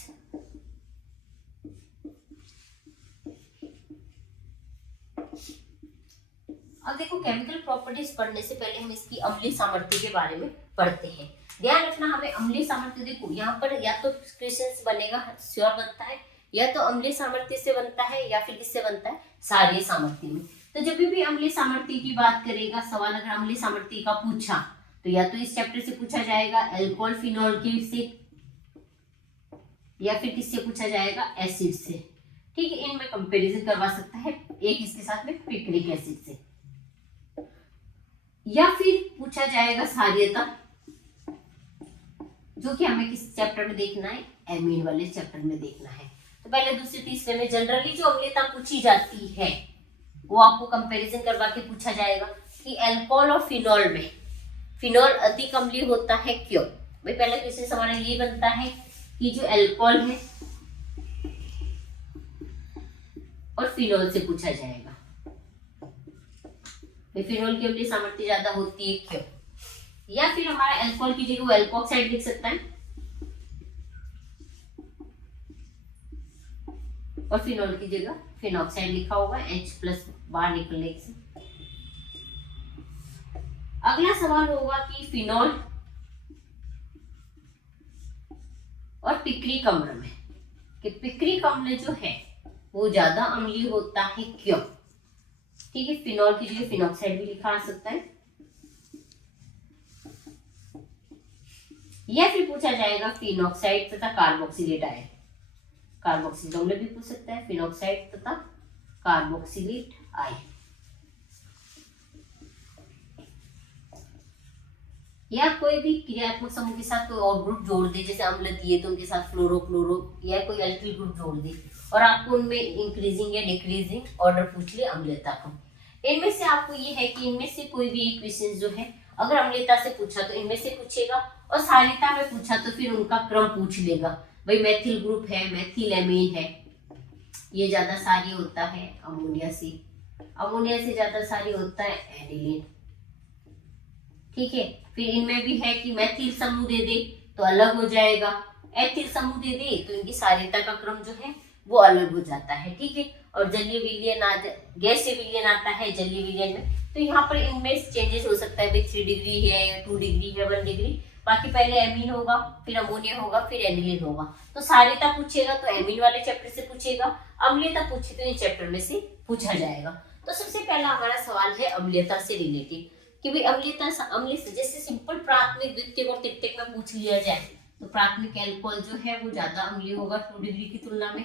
अब देखो, केमिकल प्रॉपर्टीज पढ़ने से पहले हम इसकी अम्लीय सामर्थ्य के बारे में पढ़ते हैं। ध्यान रखना, हमें अम्लीय सामर्थ्य, देखो यहाँ पर या तो क्वेश्चन बनेगा, श्योर बनता है, या तो अम्लीय सामर्थ्य से बनता है या फिर किससे बनता है, क्षारीय सामर्थ्य में। तो जब भी अम्लीय सामर्थ्य की बात करेगा सवाल, अगर अम्लीय सामर्थ्य का पूछा तो या तो इस चैप्टर से पूछा जाएगा एल्कोहल फिनोल के से, या फिर किससे पूछा जाएगा, एसिड से। ठीक है, इनमें कंपैरिजन करवा सकता है एक इसके साथ में पिक्रिक एसिड से, या फिर पूछा जाएगा क्षारीयता, जो कि हमें किस चैप्टर में देखना है, एमीन वाले चैप्टर में देखना है। तो पहले दूसरे तीसरे में जनरली जो अम्लीयता पूछी जाती है वो आपको कंपैरिजन करवा के पूछा जाएगा कि अल्कोहल और फिनोल में फिनोल अधिक अम्लीय होता है, क्यों? भाई पहला क्वेश्चन हमारा ये बनता है कि जो अल्कोहल है और फिनोल से पूछा जाएगा, फिनोल की अम्लीय सामर्थ्य ज्यादा होती है, क्यों? या फिर हमारा अल्कोहल की जगह वो अल्कोक्साइड लिख सकता है और फिनोल की जगह फिनॉक्साइड लिखा होगा, H+ बाहर निकलने से। अगला सवाल होगा कि फिनोल और पिक्रिक अम्ल में, कि पिक्रिक अम्ल जो है वो ज्यादा अम्लीय होता है, क्यों? ठीक है, फिनोल की जगह फिनॉक्साइड भी लिखा आ सकता है, या फिर पूछा जाएगा फिनॉक्साइड तथा कार्बोक्सिलेट आयन, कार्बोक्सिल अम्ल भी पूछ सकता है, फिनॉक्साइड तथा कार्बोक्सिलेट आयन। या कोई भी क्रियात्मक समूह के साथ कोई और ग्रुप जोड़ दे, जैसे अम्ल दिए तो उनके साथ फ्लोरो क्लोरो या कोई अल्किल ग्रुप जोड़ दे और आपको उनमें इंक्रीजिंग या डिक्रीजिंग ऑर्डर पूछ ले अम्लता का। इनमें से आपको ये है कि इनमें से कोई भी एक क्वेश्चन जो है अगर अम्लता से पूछा तो इनमें से पूछेगा, और क्षारीयता में पूछा तो फिर उनका क्रम पूछ लेगा। भाई मैथिल ग्रुप है, मैथिल एमीन है, ये ज्यादा क्षारीय होता है अमोनिया से, अमोनिया से ज्यादा क्षारीय होता है एनिलीन। ठीक है, फिर इनमें भी है कि मैथिल समूह दे दे तो अलग हो जाएगा, एथिल समूह दे दे तो इनकी क्षारीयता का क्रम जो है वो अलग हो जाता है। ठीक है, और जलीय विलयन गैसीय विलयन आता है जलीय विलयन में, तो यहाँ पर इनमें चेंजेस हो सकता है, भाई 3 डिग्री है, 2 डिग्री है, 1 डिग्री, बाकी पहले एमीन होगा, फिर अमोनिया होगा, फिर एनिलीन होगा। तो क्षारीयता पूछेगा तो एमीन वाले चैप्टर से पूछेगा, अम्लीयता पूछे तो इन चैप्टर में से पूछा जाएगा। तो सबसे पहला हमारा सवाल है अम्लीयता से रिलेटेड, कि भाई अम्लीयता अम्लीय से, जैसे सिंपल प्राथमिक द्वितीयक और तृतीयक में पूछ लिया जाए तो प्राथमिक अल्कोहल जो है वो ज्यादा अम्लीय होगा 2 डिग्री की तुलना में,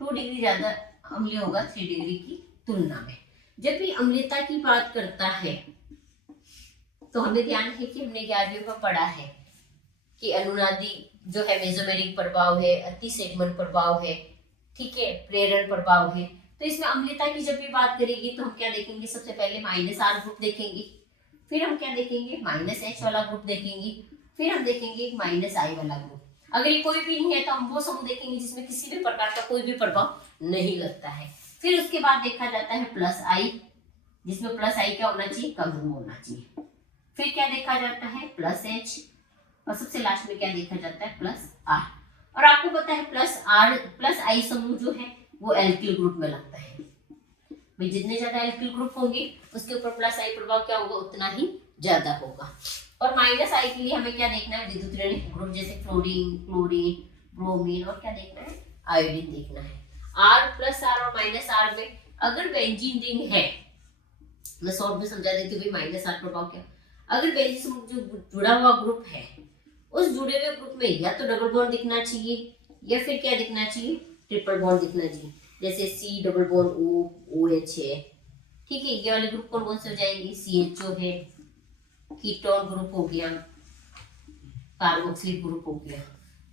2 डिग्री ज्यादा अम्लीय होगा 3 डिग्री की तुलना में। जब भी अम्लीयता की बात करता है तो हमें ध्यान है कि हमने 11वीं में पढ़ा है कि अनुनादी जो है मेसोमेरिक प्रभाव है, अतिसेगमन प्रभाव है, ठीक है, प्रेरण प्रभाव है। तो इसमें अम्लीयता की जब भी बात करेगी तो हम क्या देखेंगे, सबसे पहले -R ग्रुप देखेंगे, फिर हम क्या देखेंगे -H वाला ग्रुप देखेंगे, फिर हम देखेंगे -I वाला ग्रुप। अगर ये कोई भी नहीं है तो हम वो समूह देखेंगे जिसमें किसी भी प्रकार का कोई भी प्रभाव नहीं लगता है। फिर उसके बाद देखा जाता है +I, जिसमें +I क्या होना चाहिए, कम होना चाहिए। फिर क्या देखा जाता है +H, और सबसे लास्ट में क्या देखा जाता है +R। और आपको पता है +I समूह जो है वो एल्किल ग्रुप में लगता है, भाई जितने ज्यादा एल्किल ग्रुप होंगे उसके ऊपर प्लस आई प्रभाव क्या होगा उतना ही ज्यादा होगा। और माइनस आई के लिए हमें क्या देखना है, विद्युत ऋणात्मक ग्रुप जैसे फ्लोरीन, क्लोरीन, ब्रोमीन और क्या देखना है, आयोडीन देखना है। आर प्लस आर और माइनस आर में अगर बेंजीन रिंग है, मैं शॉर्ट में समझा देती हूँ माइनस आर प्रभाव क्या, अगर बेंजीन से जो जुड़ा हुआ ग्रुप है उस जुड़े हुए ग्रुप में या तो डबल बॉन्ड दिखना चाहिए या फिर क्या दिखना चाहिए, ट्रिपल बॉन्ड दिखना चाहिए। जैसे C double bond O, O H है, ठीक है। ये वाले ग्रुप कौन से हो जाएंगे, सी एच ओ है, कीटोन ग्रुप हो गया, कार्बोक्सिलिक ग्रुप हो गया,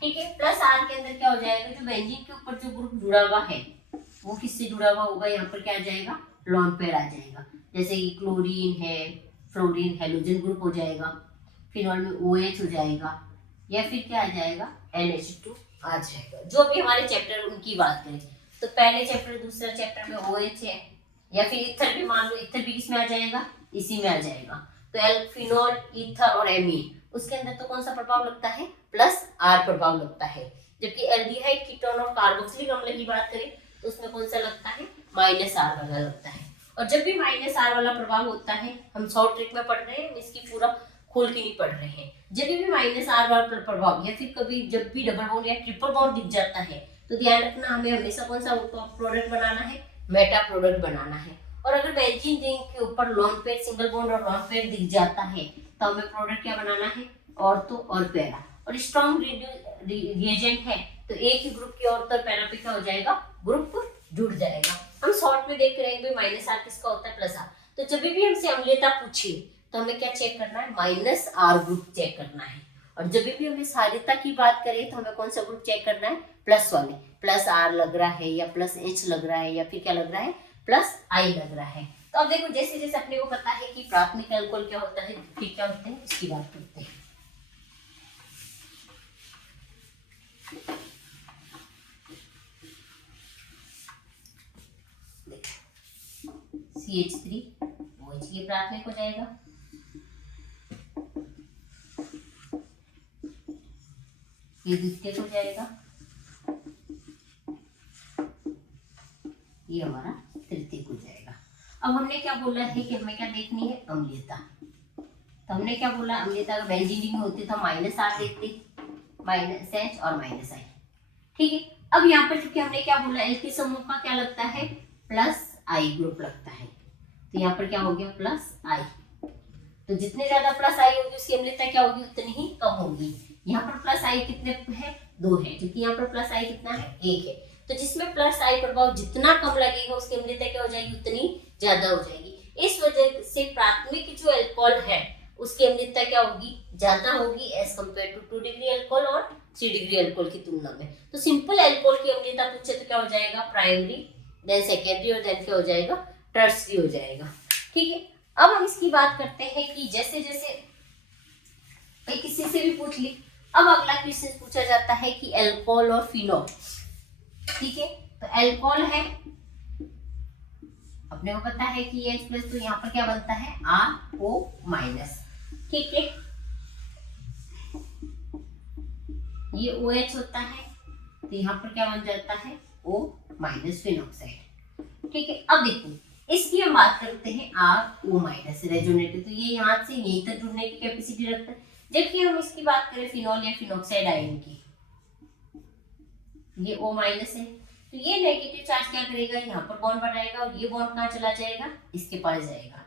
ठीक है। प्लस आर के अंदर क्या हो जाएगा, जो बेंजीन के ऊपर जो ग्रुप जुड़ा हुआ है वो किससे जुड़ा हुआ होगा, यहाँ पर क्या आ जाएगा, लॉन पेयर आ जाएगा। जैसे कि क्लोरीन है, फ्लोरीन हेलोजन ग्रुप हो जाएगा, फिनॉल में OH हो जाएगा, या फिर क्या आ जाएगा, NH2 आ जाएगा। जो भी हमारे चैप्टर उनकी बात करें तो पहले चैप्टर दूसरा चैप्टर में OH है, या फिर इथर भी मान लो, इथर भी किसमें आ जाएगा, इसी में आ जाएगा। तो एल्फिनॉल, ईथर और एमीन उसके अंदर तो कौन सा प्रभाव लगता है, प्लस आर प्रभाव लगता है। जबकि एल्डिहाइड, कीटोन और कार्बोक्सिलिक अम्ल की बात करें तो उसमें कौन सा लगता है, माइनस आर वाला लगता है। और जब भी माइनस आर वाला प्रभाव होता है, हम शॉर्ट ट्रिक में पढ़ रहे हैं, इसकी पूरा खोल के नहीं पढ़ रहे हैं, जब भी माइनस आर वाला प्रभाव या फिर कभी जब भी डबल बॉन्ड या ट्रिपल बॉन्ड दिख जाता है तो ध्यान रखना हमें हमेशा कौन सा प्रोडक्ट बनाना है, मेटा प्रोडक्ट बनाना है। और अगर बेंजीन रिंग के ऊपर लॉन पेयर, सिंगल बॉन्ड और लॉन पेयर दिख जाता है तो हमें प्रोडक्ट क्या बनाना है, ऑर्थो और पैरा। और स्ट्रॉन्ग रिएजेंट है तो एक ही ग्रुप की ऑर्थो और पैरा पे क्या हो जाएगा, ग्रुप जुड़ जाएगा। हम शॉर्ट में देख रहे हैं माइनस आर किसका होता है, प्लस आर। तो जब भी हमसे अम्लीयता पूछे तो हमें क्या चेक करना है, माइनस आर ग्रुप चेक करना है। और जब भी हमें क्षारीयता की बात करें तो हमें कौन सा ग्रुप चेक करना है, प्लस वाले, प्लस आर लग रहा है या प्लस एच लग रहा है या फिर क्या लग रहा है, प्लस आई लग रहा है। तो अब देखो जैसे जैसे अपने को पता है कि प्राथमिक अल्कोहल क्या होता है, फिर क्या होते हैं, इसकी बात करते हैं। CH3 OH ये प्राथमिक हो जाएगा, ये द्वितीयक हो जाएगा, ये हमारा तृतीयक हो जाएगा। अब हमने क्या बोला है कि हमें क्या देखनी है, अम्लीयता। तो हमने क्या बोला, अम्लीयता अगर बेंजीन रिंग में होती तो माइनस आर देखते, माइनस एच और माइनस आई, ठीक है। अब यहाँ पर चूंकि हमने क्या बोला, एल्किल समूह का क्या लगता है, प्लस आई ग्रुप लगता है, तो यहाँ पर क्या हो गया, प्लस आई। तो जितने ज्यादा प्लस आई होगी उसकी अम्लीयता क्या होगी, उतनी ही कम होगी। यहाँ पर प्लस आई कितने है, 2 है, क्योंकि यहाँ पर प्लस आई कितना है, 1 है। तो जिसमें प्लस आई प्रभाव जितना कम लगेगा उसकी अम्लीयता क्या हो जाएगी, उतनी ज्यादा हो जाएगी। इस वजह से प्राथमिक जो अल्कोहल है उसकी अम्लीयता क्या होगी, ज्यादा होगी as compared to 2 degree alcohol और 3 डिग्री अल्कोहल की तुलना में। तो सिंपल अल्कोहल की अम्लीयता पूछे तो क्या हो जाएगा, प्राइमरी, देन सेकेंडरी और देन क्या हो जाएगा, टर्सरी हो जाएगा, ठीक है। अब हम इसकी बात करते हैं कि जैसे जैसे किसी से भी पूछ ली। अब अगला क्वेश्चन पूछा जाता है कि अल्कोहल और फिनॉल, ठीक है। तो अल्कोहल है, अपने को पता है कि H प्लस, तो यहाँ पर क्या बनता है, RO माइनस, ठीक है। ये OH होता है तो यहाँ पर क्या बन जाता है, O माइनस फिनॉक्साइड, ठीक है। अब देखो इसकी हम बात करते हैं RO माइनस रेजोनेटिव, तो ये यहाँ से यहीं तक जुड़ने की कैपेसिटी रखता है। जबकि हम इसकी बात करें फिनॉल या फिनॉक्साइड आयन की, ये O माइनस है, तो ये नेगेटिव चार्ज क्या करेगा, यहाँ पर बॉन्ड बनाएगा और ये बॉन्ड कहाँ चला जाएगा, इसके पास जाएगा,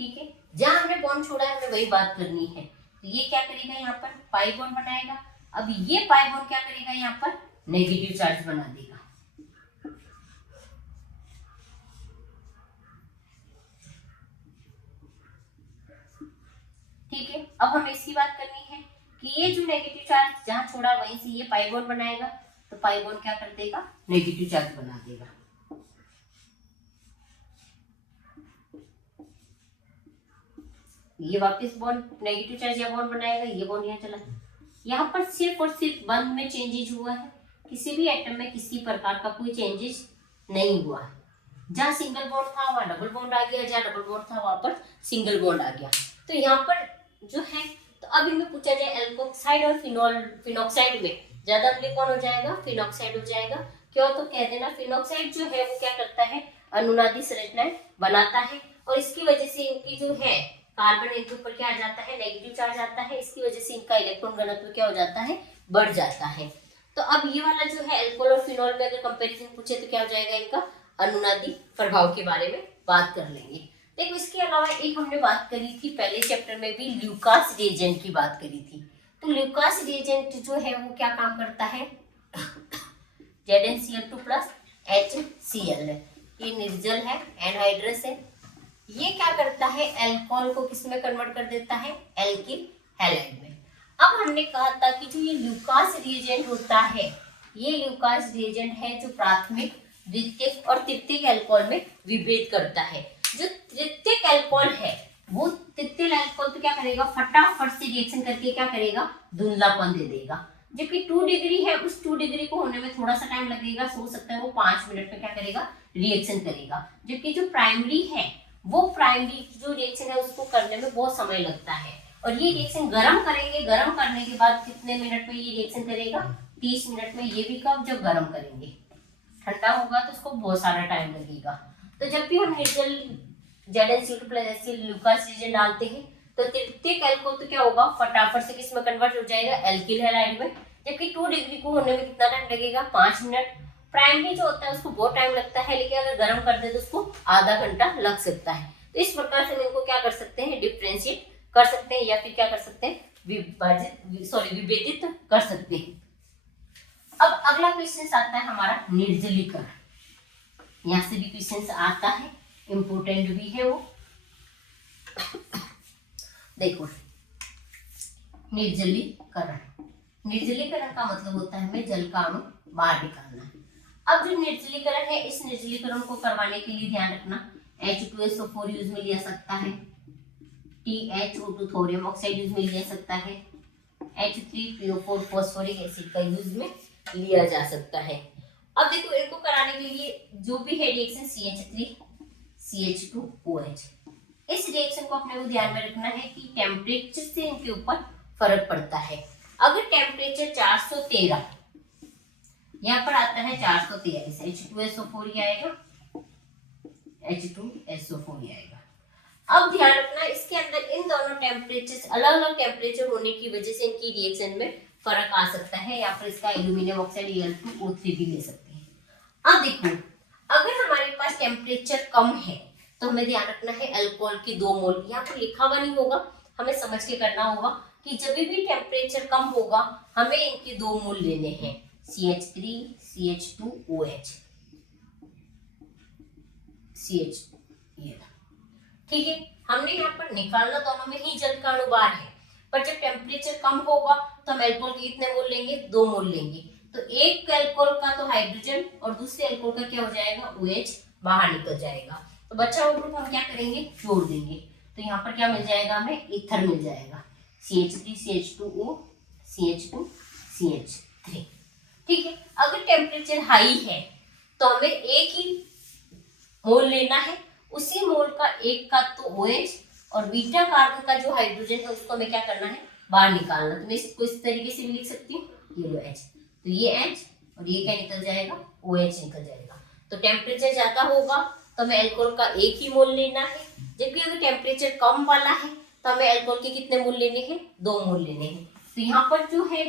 ठीक है। जहां हमने बॉन्ड छोड़ा है हमें वही बात करनी है। तो ये क्या करेगा, यहाँ पर पाई बॉन्ड बनाएगा। अब ये पाई बॉन्ड क्या करेगा, यहाँ पर नेगेटिव चार्ज बना देगा, ठीक है। अब हमें इसकी बात करनी है कि ये जो नेगेटिव चार्ज जहां छोड़ा वहीं से ये पाई बॉन्ड बनाएगा, तो पाई बॉन्ड क्या कर देगा, नेगेटिव चार्ज बना देगा, ये वापस बॉन्ड नेगेटिव चार्ज या बॉन्ड बनाएगा, ये बॉन्ड यहाँ चला। यहाँ पर सिर्फ और सिर्फ बंध में चेंजेस हुआ है, किसी भी एटम में किसी प्रकार का कोई चेंजेस नहीं हुआ है। जहाँ सिंगल बॉन्ड था वहाँ डबल बॉन्ड आ गया, जहाँ डबल बॉन्ड था वहां पर सिंगल बॉन्ड आ गया। तो यहाँ पर जो है तो अब इनमें पूछा जाए एल्कोक्साइड और फिनॉक्साइड में ज्यादा अम्लीय कौन हो जाएगा? फिनॉक्साइड हो जाएगा। क्यों? तो कह देना फिनॉक्साइड जो है वो क्या करता है? अनुनादी संरचनाएं बनाता है और इसकी वजह से इनकी जो है कार्बन एक ऊपर क्या आ जाता है? नेगेटिव चार्ज आता है। इसकी वजह से इनका इलेक्ट्रॉन घनत्व क्या हो जाता है? बढ़ जाता है। तो अब ये वाला जो है अल्कोहल और फिनॉल में अगर कंपैरिजन पूछे तो क्या हो जाएगा? इनका अनुनादी प्रभाव के बारे में बात कर लेंगे। देखो इसके अलावा एक हमने बात करी थी पहले चैप्टर में भी, ल्यूकास रिएजेंट की बात करी थी। तो ल्यूकास रिएजेंट जो है वो क्या काम करता है? ZnCl2 प्लस HCl है, ये निर्जल है, एनहाइड्रस है। ये क्या करता है? अल्कोहल को किस में कन्वर्ट कर देता है? एल्किल हैलाइड में। अब हमने कहा था कि जो ये ल्यूकास रिएजेंट होता है, ये ल्यूकास रिएजेंट है जो प्राथमिक, द्वितीयक और तृतीयक अल्कोहल में विभेद करता है। जो तृतीयक अल्कोहल है वो तृतीयक अल्कोहल तो क्या करेगा? फटाफट से रिएक्शन करके क्या करेगा? धुंधलापन दे देगा। जबकि 2 डिग्री है, उस 2 डिग्री को होने में थोड़ा सा टाइम लगेगा, सोच सकते हैं वो 5 मिनट में क्या करेगा? रिएक्शन करेगा। जबकि जो प्राइमरी है वो प्राइमरी जो रिएक्शन है उसको करने में बहुत समय लगता है। और ये रिएक्शन गर्म करेंगे, गर्म करने के बाद कितने मिनट में ये रिएक्शन करेगा? 30 मिनट में। ये भी कब? जब गर्म करेंगे। ठंडा होगा तो उसको बहुत सारा टाइम लगेगा। तो जब भी हम निर्जल ZnCl2 plus HCl Lucas reagent डालते हैं तो तृतीयक अल्कोहल तो क्या होगा? फटाफट से किस में कन्वर्ट हो जाएगा? एल्किल हैलाइड में। जबकि 2 डिग्री को होने में कितना टाइम लगेगा? 5 मिनट। प्राइमरी जो होता है उसको बहुत टाइम लगता है, लेकिन अगर गर्म कर दे तो उसको आधा घंटा लग सकता है। तो इस प्रकार से हम इनको क्या कर सकते हैं? डिफ्रेंशिएट कर सकते हैं या फिर क्या कर सकते हैं? विभेदित कर सकते हैं। अब अगला क्वेश्चन आता है हमारा निर्जलीकरण। यहाँ से भी क्वेश्चन आता है, इंपोर्टेंट भी है वो। देखो निर्जलीकरण, निर्जलीकरण का मतलब होता है हमें जल का अणु बाहर निकालना। अब जो निर्जलीकरण है, इस निर्जलीकरण को करवाने के लिए ध्यान रखना H2SO4 यूज में लिया सकता है, TiO2 थोरियम ऑक्साइड यूज में लिया सकता है, H3PO4 फॉस्फोरिक एसिड का यूज में लिया जा सकता है। अब देखो इनको कराने के लिए जो भी है रिएक्शन CH3CH2OH, इस रिएक्शन को अपने को ध्यान में रखना है कि टेम्परेचर से इनके ऊपर फर्क पड़ता है। अगर टेम्परेचर 413 यहाँ पर आता है 443, H2SO4 ही आएगा, H2SO4 ही आएगा। अब ध्यान रखना इसके अंदर इन दोनों टेम्परेचर अलग अलग टेम्परेचर होने की वजह से इनकी रिएक्शन में फर्क आ सकता है। यहाँ पर इसका एल्यूमिनियम ऑक्साइड Al2O3 भी ले सकते हैं। अब देखो अगर हमारे पास टेम्परेचर कम है तो हमें ध्यान रखना है अल्कोहल की 2 मोल, यहाँ पर लिखा हुआ नहीं होगा, हमें समझ के करना होगा कि जब भी टेम्परेचर कम होगा हमें इनके 2 मोल लेने हैं, CH3CH2OH, CH, ठीक है। हमने यहाँ पर निकालना दोनों में ही जल का अणु बाहर है, पर जब टेम्परेचर कम होगा तो हम अल्कोहल के कितने मोल लेंगे? 2 मोल लेंगे। तो एक अल्कोहल का तो हाइड्रोजन और दूसरे अल्कोहल का क्या हो जाएगा? OH बाहर निकल जाएगा। तो बचा हुआ ग्रुप हम क्या करेंगे? जोड़ देंगे। तो यहाँ पर क्या मिल जाएगा? हमें ईथर मिल जाएगा, CH3CH2O CH2CH3, ठीक है। अगर टेम्परेचर हाई है तो हमें एक ही मोल लेना है, उसी मोल का एक का तो OH और बीटा कार्बन का जो हाइड्रोजन है उसको हमें क्या करना है? बाहर निकालना। तो मैं इसको इस तरीके से भी लिख सकती हूँ, ये लो H, तो ये H और ये क्या निकल जाएगा? OH निकल जाएगा। तो टेम्परेचर ज्यादा होगा तो हमें अल्कोहल का एक ही मोल लेना है, जबकि अगर टेम्परेचर कम वाला है तो हमें अल्कोहल के कितने मोल लेने हैं? 2 मोल लेने हैं। तो यहाँ पर जो है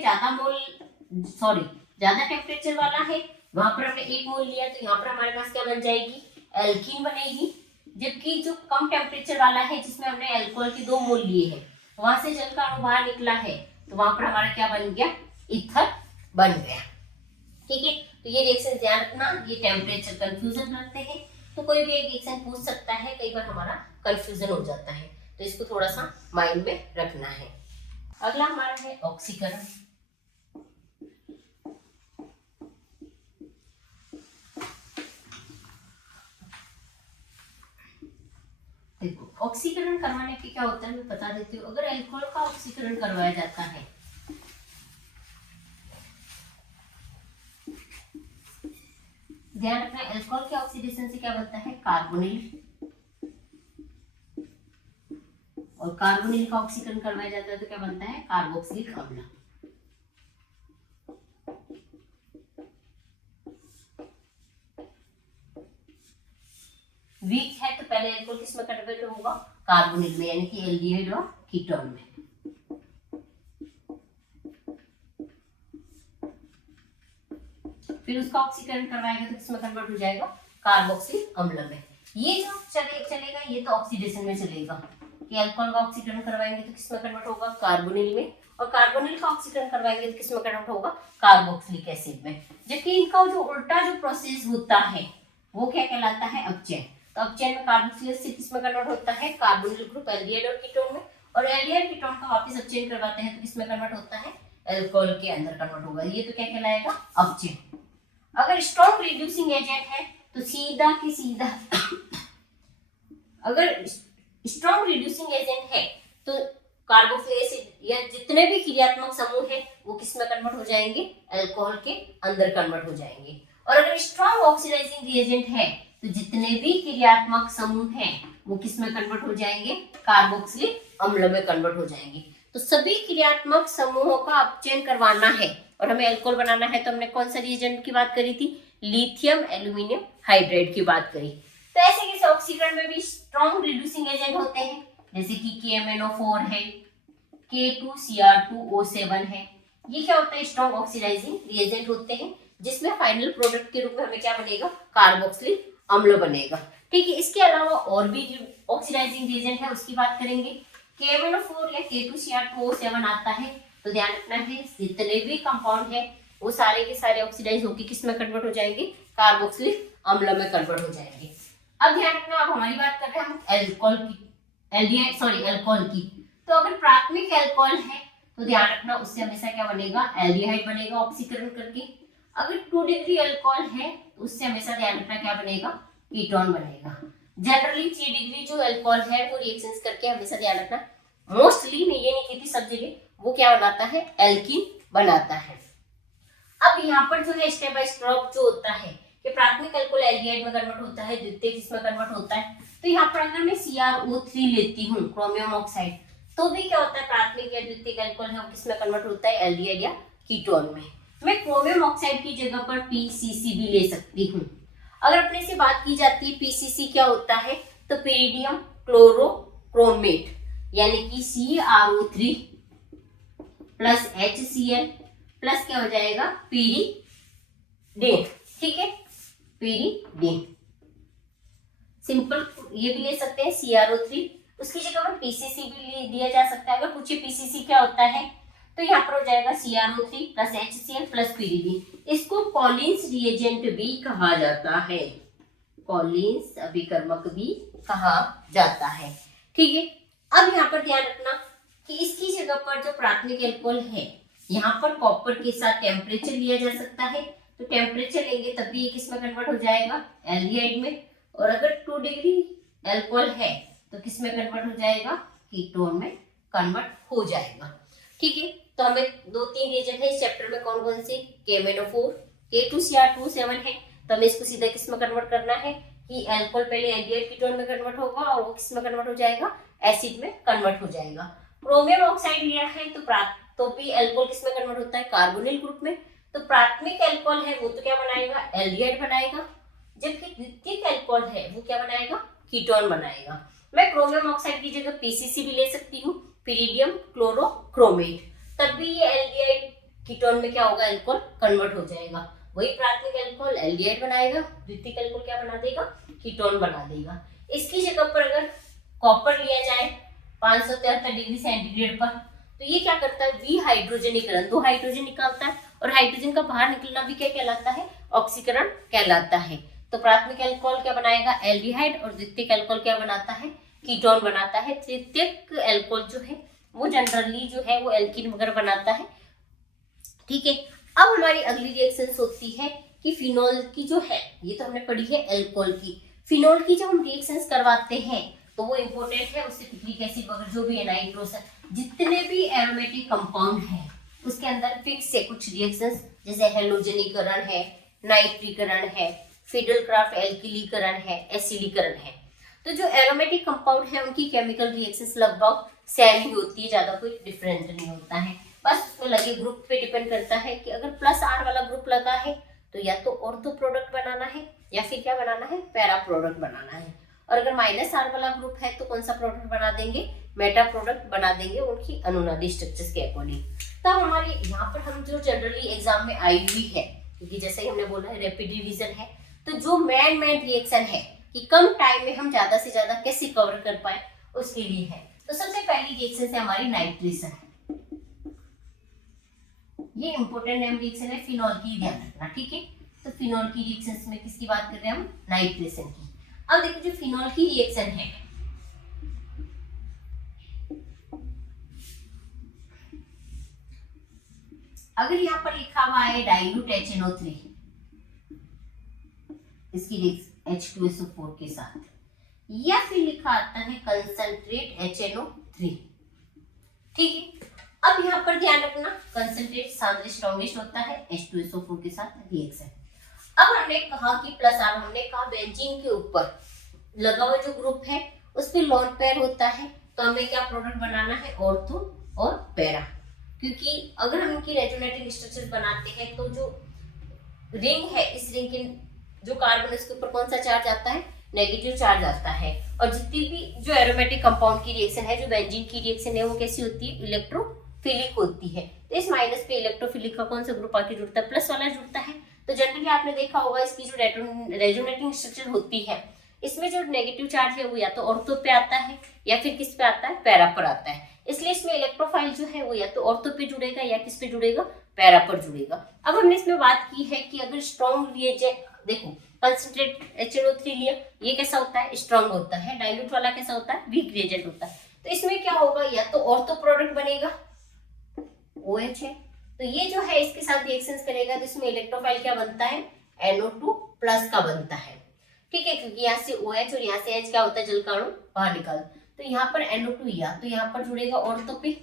ज्यादा टेम्परेचर वाला है, वहां पर हमने 1 मोल लिया, तो यहाँ पर हमारे पास क्या बन जाएगी? एल्कीन बनेगी। जबकि जो कम टेम्परेचर वाला है जिसमें हमने अल्कोहल के 2 मोल लिए हैं, वहां से जल का अणु बाहर निकला है, तो वहां पर हमारा क्या बन गया? ईथर बन गया, ठीक है। तो ये रिएक्शन ध्यान रखना, ये टेम्परेचर कंफ्यूजन करते हैं, तो कोई भी एक रिएक्शन पूछ सकता है, कई बार हमारा कंफ्यूजन हो जाता है, तो इसको थोड़ा सा माइंड में रखना है। अगला हमारा है ऑक्सीकरण। देखो ऑक्सीकरण करवाने के क्या होता है मैं बता देती हूँ। अगर अल्कोहल का ऑक्सीकरण करवाया जाता है ध्यान रखना, अल्कोहल के ऑक्सीडेशन से क्या बनता है? कार्बोनिल, और कार्बोनिल का ऑक्सीकरण करवाया जाता है तो क्या बनता है, कार्बोक्सिलिक अम्ल। वीक है तो पहले एल्कोहल किस में कन्वर्ट होगा, कार्बोनिल में, यानी कि एल्डिहाइड और कीटोन में। फिर उसका ऑक्सीकरण करवाएगा तो किसमें कन्वर्ट हो जाएगा, कार्बोक्सिलिक अम्ल में। ये जो चलेगा ये तो ऑक्सीडेशन में चलेगा कि अल्कोहल का ऑक्सीकरण करवाएंगे तो किसमें कन्वर्ट होगा, कार्बोनिल में, और कार्बोनिल का ऑक्सीकरण करवाएंगे तो किसमें कन्वर्ट होगा, कार्बोक्सिलिक एसिड में। जबकि इनका जो उल्टा जो प्रोसेस होता है वो क्या कहलाता है, अपचयन। तो अपचयन में कार्बोक्सिलिक एसिड किसमें कन्वर्ट होता है, कार्बोनिल ग्रुप एल्डिहाइड और कीटोन में, और एल्डिहाइड कीटोन का वापस अपचयन करवाते हैं तो किसमें कन्वर्ट होता है, अल्कोहल के अंदर कन्वर्ट होगा। ये तो क्या कहलाएगा, अपचयन। अगर स्ट्रॉन्ग रिड्यूसिंग एजेंट है तो सीधा की सीधा अगर स्ट्रॉन्ग रिड्यूसिंग एजेंट है तो कार्बोक्सिलिक एसिड या जितने भी क्रियात्मक समूह है वो किसमें कन्वर्ट हो जाएंगे, अल्कोहल के अंदर कन्वर्ट हो जाएंगे। और अगर स्ट्रॉन्ग ऑक्सीडाइजिंग रिएजेंट है तो जितने भी क्रियात्मक समूह हैं वो किसमें कन्वर्ट हो जाएंगे, कार्बोक्सिलिक अम्ल में कन्वर्ट हो जाएंगे। तो सभी क्रियात्मक समूहों का अपचयन करवाना है और हमें अल्कोहल बनाना है तो हमने कौन सा रिएजेंट की बात करी थी, लिथियम एल्यूमिनियम हाइड्राइड की बात करी। तो ऐसे कैसे ऑक्सीकरण में भी स्ट्रॉन्ग रिड्यूसिंग एजेंट होते हैं, जैसे कि KMnO4 है, K2Cr2O7 है। ये क्या होता है, स्ट्रॉन्ग ऑक्सीडाइजिंग रिएजेंट होते हैं जिसमें फाइनल प्रोडक्ट के रूप में हमें क्या बनेगा, कार्बोक्सिलिक अम्ल बनेगा। ठीक है, इसके अलावा और भी ऑक्सीडाइजिंग रिएजेंट है उसकी बात करेंगे। KMnO4 या K2Cr2O7 आता है तो ध्यान रखना है जितने भी कंपाउंड है वो सारे के सारे ऑक्सीडाइज होकर किस में कन्वर्ट हो जाएंगे, कार्बोक्सिलिक अम्ल में कन्वर्ट हो जाएंगे। अब ध्यान रखना, अब हमारी बात कर रहे हैं हम अल्कोहल की, अल्कोहल की। तो अगर प्राथमिक अल्कोहल है तो ध्यान रखना उससे हमेशा क्या बनेगा, एल्डिहाइड बनेगा ऑक्सीकरण करके। अगर 2 डिग्री अल्कोहल है तो उससे हमेशा ध्यान रखना क्या बनेगा, कीटोन बनेगा। जनरली 3 डिग्री जो अल्कोहल है वो रिएक्शंस करके हमेशा ध्यान रखना, मोस्टली मैं ये नहीं कहती सब जगह, वो क्या बनाता है, एल्कीन बनाता है। अब यहाँ पर जो है स्टेप बाय स्टेप जो होता है कि प्राथमिक अल्कोहल एल्डिहाइड में कन्वर्ट होता है, द्वितीयक किसमें कन्वर्ट होता है। तो यहाँ पर अगर मैं CrO3 लेती हूँ, क्रोमियम ऑक्साइड, तो भी क्या होता है, प्राथमिक या द्वितीयक अल्कोहल है वो किसमें कन्वर्ट होता है, एल्डिहाइड या कीटोन में। मैं क्रोमियम ऑक्साइड की जगह पर PCC भी ले सकती हूँ। अगर अपने से बात की जाती है PCC क्या होता है, तो पिरिडियम क्लोरोक्रोमेट, यानी कि CrO3 प्लस HCl प्लस क्या हो जाएगा, पीरिडीन। ठीक है, पीरिडीन सिंपल ये भी ले सकते हैं CrO3, उसकी जगह पर PCC भी दिया जा सकता है। अगर पूछे PCC क्या होता है तो यहाँ पर हो जाएगा CrO3 plus HCl plus pyridine. इसको कॉलिन्स रिएजेंट भी कहा जाता है, कॉलिन्स अभिकर्मक भी कहा जाता है। ठीक है, अब यहाँ पर ध्यान रखना कि इसकी जगह पर जो प्राथमिक अल्कोहल है यहाँ पर कॉपर के साथ टेम्परेचर लिया जा सकता है, तो टेम्परेचर लेंगे तब भी ये किसमें कन्वर्ट हो जाएगा, एल्डिहाइड में। और अगर 2 डिग्री अल्कोहल है तो किसमें कन्वर्ट हो जाएगा, कीटोन में कन्वर्ट हो जाएगा। ठीक है, तो हमें 2-3 रिएजेंट है इस चैप्टर में, कौन कौन से, KMnO4, K2Cr2O7 है, तो हमें इसको सीधा किसमें कन्वर्ट करना है कि अल्कोहल पहले एल्डिहाइड कीटोन में कन्वर्ट होगा और वो किसमें कन्वर्ट हो जाएगा, एसिड में कन्वर्ट हो जाएगा। क्रोमियम ऑक्साइड लिया है तो भी अल्कोहल किसमें कन्वर्ट होता है, कार्बोनिल ग्रुप में। तो प्राथमिक अल्कोहल है वो तो क्या बनाएगा, एल्डिहाइड बनाएगा, जबकि द्वितीयक अल्कोहल है वो क्या बनाएगा, कीटोन बनाएगा। मैं क्रोमियम ऑक्साइड की जगह PCC भी ले सकती हूँ, पिरिडियम क्लोरोक्रोमेट, तब भी ये एल्डिहाइड कीटोन में क्या होगा, अल्कोहल कन्वर्ट हो जाएगा। वही प्राथमिक अल्कोहल एल्डिहाइड बनाएगा, द्वितीयक अल्कोहल क्या बना देगा, कीटोन बना देगा। इसकी जगह पर अगर कॉपर लिया जाए 573 डिग्री सेंटीग्रेड पर, तो ये क्या करता है, वी हाइड्रोजनीकरण, 2 हाइड्रोजन निकालता है, और हाइड्रोजन का बाहर निकलना भी क्या कहलाता है, ऑक्सीकरण कहलाता है। तो प्राथमिक अल्कोहल क्या बनाएगा, एल्डिहाइड, और द्वितीयक अल्कोहल क्या बनाता है, कीटोन बनाता है। तृतीयक अल्कोहल जो है वो जनरली जो है वो एल्कीन वगैरह बनाता है। ठीक है, अब हमारी अगली रिएक्शंस होती है कि फिनोल की जो है, ये तो हमने पढ़ी है अल्कोहल की, फिनोल की जब हम रिएक्शंस करवाते हैं तो वो इंपॉर्टेंट है, उससे पिक्रिक एसिड वगैरह जो भी है, नाइट्रोस, जितने भी एरोमेटिक कंपाउंड है उसके अंदर फिक्स है कुछ रिएक्शंस, जैसे हेलोजनीकरण है, नाइट्रीकरण है, फिडलक्राफ्ट एल्किलीकरण है, एसिडीकरण है। तो जो एरोमेटिक कंपाउंड है उनकी केमिकल रिएक्शंस लगभग सेम ही होती है, ज्यादा कोई डिफरेंट नहीं होता है। बस उसमें लगे ग्रुप पे डिपेंड करता है कि अगर प्लस आर वाला ग्रुप लगा है तो या तो ऑर्थो प्रोडक्ट बनाना है या फिर क्या बनाना है, पैरा प्रोडक्ट बनाना है। और अगर माइनस आर वाला ग्रुप है तो कौन सा प्रोडक्ट बना देंगे, मेटा प्रोडक्ट बना देंगे उनकी अनुनादी स्ट्रक्चर्स के अकॉर्डिंग। तब हमारे यहाँ पर हम जो जनरली एग्जाम में आई हुई है, क्योंकि जैसे ही हमने बोला है रैपिड रिवीजन है, तो जो मेन रिएक्शन है कि कम टाइम में हम ज्यादा से ज्यादा कैसे कवर कर पाए उसके लिए है। तो सबसे पहली रिएक्शन है हमारी नाइट्रेशन। ये इंपॉर्टेंट नेम रिएक्शन है, फिनॉल की ध्यान रखना, ठीक है। तो फिनॉल की रिएक्शन में किसकी बात कर रहे हैं हम, नाइट्रेशन की। अब देखो जो फिनॉल की रिएक्शन है, अगर यहाँ पर लिखा हुआ है डाइल्यूट HNO3, इसकी H2SO4 के साथ, या फिर लिखा आता है कंसंट्रेट HNO3, ठीक है। अब यहाँ पर ध्यान रखना, कंसंट्रेट सांद्र स्ट्रॉन्गेस्ट होता है H2SO4 के साथ रिएक्शन। अब हमने कहा कि प्लस आर, हमने कहा बेंजीन के ऊपर लगा हुआ जो ग्रुप है उस पर लोन पेयर होता है, तो हमें क्या प्रोडक्ट बनाना है, ऑर्थो और पैरा। क्योंकि अगर हम इनकी रेजोनेटिंग स्ट्रक्चर बनाते हैं तो जो रिंग है, इस रिंग के जो कार्बन इसके ऊपर कौन सा चार्ज आता है, नेगेटिव चार्ज आता है। और जितनी भी जो एरोमेटिक कंपाउंड की रिएक्शन है, जो बेंजीन की रिएक्शन है, वो कैसी होती है, इलेक्ट्रोफिलिक होती है। तो इस माइनस पे इलेक्ट्रोफिलिक का कौन सा ग्रुप आके जुड़ता है, प्लस वाला जुड़ता है। तो जनरली आपने देखा होगा इसकी जो रेजोनेटिंग स्ट्रक्चर होती है, इसमें जो नेगेटिव चार्ज है वो या तो ऑर्थो पे आता है या फिर किस पे आता है, पैरा पर आता है। इसलिए इसमें इलेक्ट्रोफाइल जो है वो या तो ऑर्थो पे जुड़ेगा या किस पे जुड़ेगा, पैरा पर जुड़ेगा। अब हमने इसमें बात की है कि अगर स्ट्रॉन्ग रिएजेंट, देखो कंसंट्रेट HNO3 लिया, ये कैसा होता है, स्ट्रॉन्ग होता है। डाइल्यूट वाला कैसा होता है, वीक रिएजेंट होता है। तो इसमें क्या होगा, या तो ऑर्थो प्रोडक्ट बनेगा, OH है, तो ये जो है इसके साथ रिएक्शंस करेगा, तो इसमें इलेक्ट्रोफाइल क्या बनता है, NO2 प्लस का बनता है, ठीक है। क्योंकि यहाँ से OH और यहाँ से H क्या होता है, जल का अणु बाहर निकल, तो यहाँ पर NO2 या तो यहाँ पर जुड़ेगा ऑर्थो पे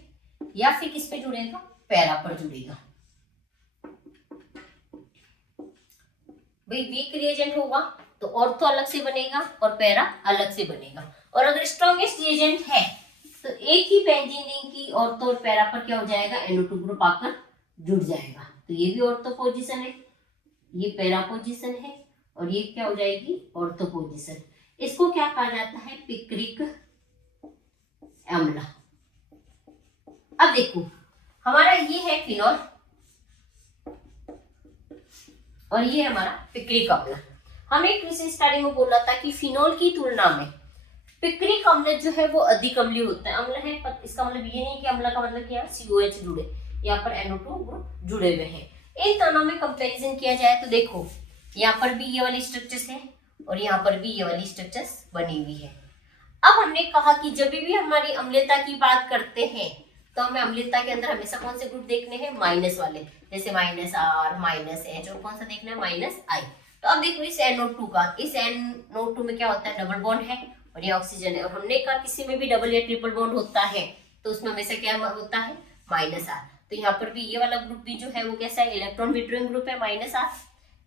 या फिर किस पे जुड़ेगा, पैरा पर जुड़ेगा। भाई वीक रिएजेंट होगा तो ऑर्थो अलग से बनेगा और पैरा अलग से बनेगा। और अगर स्ट्रॉन्गेस्ट रिएजेंट है तो एक ही बेंजीन रिंग की ऑर्थो और पैरा पर क्या हो जाएगा, NO2 ग्रुप आकर जुड़ जाएगा। तो ये भी ऑर्थो पोजीशन है, ये पैरा पोजीशन है, और ये क्या हो जाएगी, ऑर्थो पोजीशन। इसको क्या कहा जाता है, पिक्रिक अम्ल। अब देखो हमारा ये है फिनॉल और ये हमारा पिक्रिक अम्ल। हमने एक विषय स्टार्टिंग में बोला था कि फिनॉल की तुलना में पिक्रिक अम्ल जो है वो अधिक अम्लीय होता है। अम्ल है पर इसका मतलब ये नहीं कि अम्ल का मतलब क्या, COH जुड़े, यहाँ पर NO2 ग्रुप जुड़े हुए हैं। इन दोनों में कंपैरिजन किया जाए तो देखो यहाँ पर भी ये वाली स्ट्रक्चर्स है और यहाँ पर भी ये वाली स्ट्रक्चर्स बनी हुई है। अब हमने कहा कि जब भी हमारी अम्लता की बात करते हैं तो हमें अम्लता के अंदर हमेशा कौन से ग्रुप देखने हैं, माइनस वाले, जैसे -R, -H, और कौन सा देखना है, -I। तो अब देखो इस NO2 का, इस NO2 में क्या होता है, डबल बॉन्ड है और ये ऑक्सीजन है। और हमने कहा किसी में भी डबल या ट्रिपल बॉन्ड होता है तो उसमें हमेशा क्या होता है, -R। तो यहाँ पर भी ये वाला ग्रुप भी जो है वो कैसा है, इलेक्ट्रॉन विड्रॉइंग ग्रुप है, -R।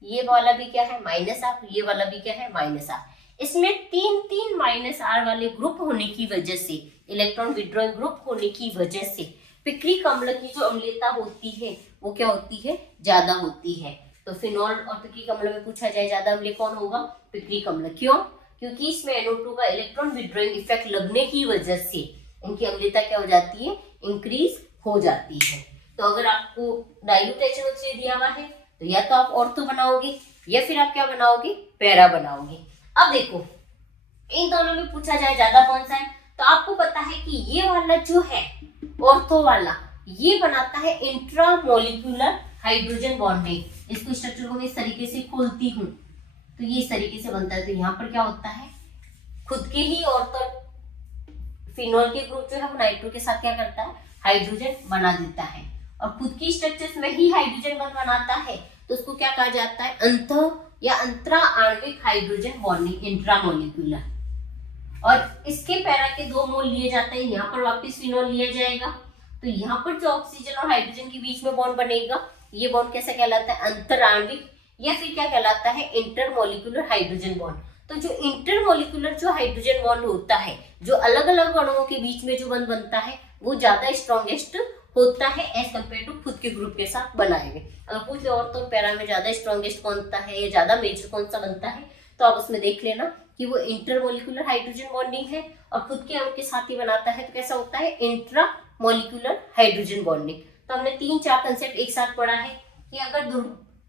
ये वाला भी क्या है, -R, ये वाला भी क्या है, -R। इसमें तीन -R वाले ग्रुप होने की वजह से, इलेक्ट्रॉन विड्रॉइंग ग्रुप होने की वजह से पिक्रिक अम्ल की जो अम्लता होती है वो क्या होती है, ज्यादा होती है। तो फिनॉल और पिक्रिक अम्ल में पूछा जाए ज्यादा अम्लीय कौन होगा, पिक्रिक अम्ल। क्यों, क्योंकि इसमें NO2 का इलेक्ट्रॉन विड्रॉइंग इफेक्ट लगने की वजह से इनकी अम्लता क्या हो जाती है, इंक्रीज हो जाती है। तो अगर आपको डाइल्यूट HNO3 दिया हुआ है तो या तो आप ऑर्थो बनाओगे या फिर आप क्या बनाओगे, पैरा बनाओगे। अब देखो इन दोनों में पूछा जाए ज्यादा कौन सा है, तो आपको पता है कि ये वाला जो है ऑर्थो वाला, ये बनाता है इंट्रामोलिक्यूलर हाइड्रोजन बॉन्डिंग। इसको स्ट्रक्चर को मैं इस तरीके से खोलती हूँ तो ये इस तरीके से बनता है। तो यहाँ पर क्या होता है, खुद के ही ऑर्थो फिनॉल के ग्रुप जो है वो नाइट्रो के साथ क्या करता है, हाइड्रोजन बना देता है। और खुद की स्ट्रक्चर्स में ही हाइड्रोजन बॉन्ड बनाता है तो उसको क्या कहा जाता है, अंतः या अंतरा आणविक हाइड्रोजन बॉन्डिंग, इंट्रामोलिक्यूलर। और इसके पैरा के 2 मोल लिए जाते हैं, यहाँ पर वापस फिनॉल लिया जाएगा। तो यहाँ पर जो ऑक्सीजन और हाइड्रोजन के बीच में बॉन्ड बनेगा, ये बॉन्ड कैसा कहलाता है, अंतर आणविक, या फिर क्या कहलाता है, इंटरमोलिक्यूलर हाइड्रोजन बॉन्ड। तो जो इंटरमोलिकुलर जो हाइड्रोजन बॉन्ड होता है, जो अलग अलग अणुओं के बीच में जो बंध बनता है, वो ज्यादा स्ट्रॉन्गेस्ट होता है एज कम्पेयर टू खुद के ग्रुप के साथ बनाए हुए। अगर पूछ ले और तो पैरा में ज्यादा स्ट्रॉन्गेस्ट कौन सा है या ज्यादा मेजर कौन सा बनता है, तो आप उसमें देख लेना कि वो इंटरमोलिकुलर हाइड्रोजन बॉन्डिंग है, और खुद के अणु के साथ ही बनाता है तो कैसा होता है, इंट्रामोलिकुलर हाइड्रोजन बॉन्डिंग। तो हमने 3-4 कंसेप्ट एक साथ पढ़ा है कि अगर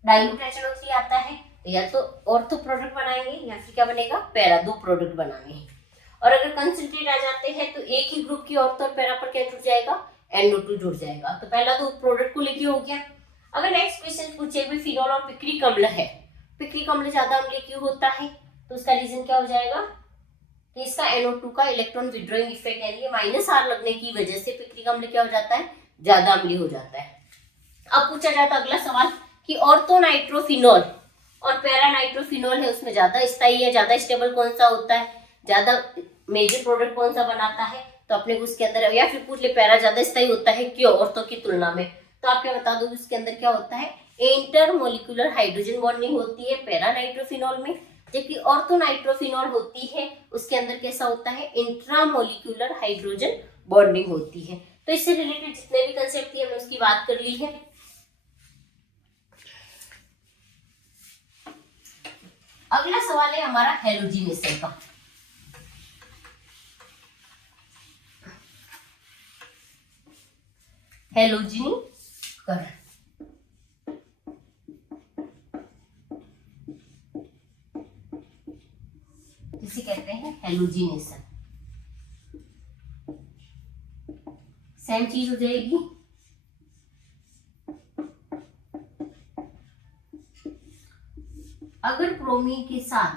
डाइल्यूट HNO3 आता है तो या तो ऑर्थो प्रोडक्ट बनाएंगे या फिर क्या बनेगा, पैरा, 2 प्रोडक्ट बनाने हैं। और अगर कंसंट्रेट आ जाते हैं तो एक ही ग्रुप की ऑर्थो और पैरा पर क्या जुड़ जाएगा, NO2 जुड़ जाएगा। तो पहला तो प्रोडक्ट को लेके हो गया। अगर नेक्स्ट क्वेश्चन पूछे भी फिनोल और पिक्रिक अम्ल है, पिक्रिक अम्ल ज्यादा अम्लीय क्यों होता है, तो उसका रीजन क्या हो जाएगा कि इसका NO2 का इलेक्ट्रॉन विड्रॉइंग इफेक्ट यानी -R लगने की वजह से पिक्रिक अम्ल क्या हो जाता है, ज्यादा अम्लीय हो जाता है। अब पूछा जाता अगला सवाल कि ऑर्थो नाइट्रोफिनोल और पैरा नाइट्रोफिनोल है, उसमें ज्यादा स्थायी या ज्यादा स्टेबल कौन सा होता है, ज्यादा मेजर प्रोडक्ट कौन सा बनाता है, तो अपने को उसके अंदर, या फिर पूछ ले पैरा ज्यादा स्थायी होता है क्यों ऑर्थो की तुलना में, तो आप क्या बता दो उसके अंदर क्या होता है, इंटरमोलिकुलर हाइड्रोजन बॉन्डिंग होती है पैरा नाइट्रोफिनोल में, जबकि ऑर्थो नाइट्रोफिनोल होती है उसके अंदर कैसा होता है, इंट्रामोलिकुलर हाइड्रोजन बॉन्डिंग होती है। तो इससे रिलेटेड जितने भी कंसेप्ट थी हमने उसकी बात कर ली है। अगला सवाल है हमारा हैलोजिनेशन का। हैलोजिनीकरण, जिसे कहते हैं हैलोजिनेशन, सेम चीज हो जाएगी। अगर ब्रोमीन के साथ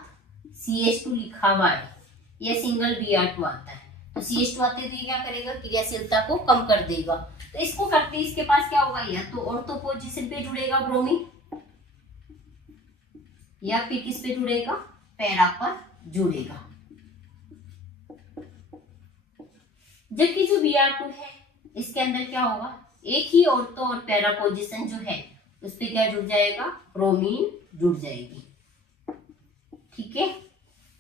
CH2 लिखा हुआ है या सिंगल Br2 आता है, तो CH2 आते तो ये क्या करेगा, क्रियाशीलता को कम कर देगा। तो इसको करते इसके पास क्या होगा, या तो ऑर्थो पोजीशन पे जुड़ेगा ब्रोमीन, या फिर किस पे जुड़ेगा, पैरा पर जुड़ेगा। जबकि जो Br2 है इसके अंदर क्या होगा, एक ही ऑर्थो और पैरा पोजीशन जो है उस पे क्या जुड़ जाएगा, ब्रोमीन जुड़ जाएगी। ठीक है,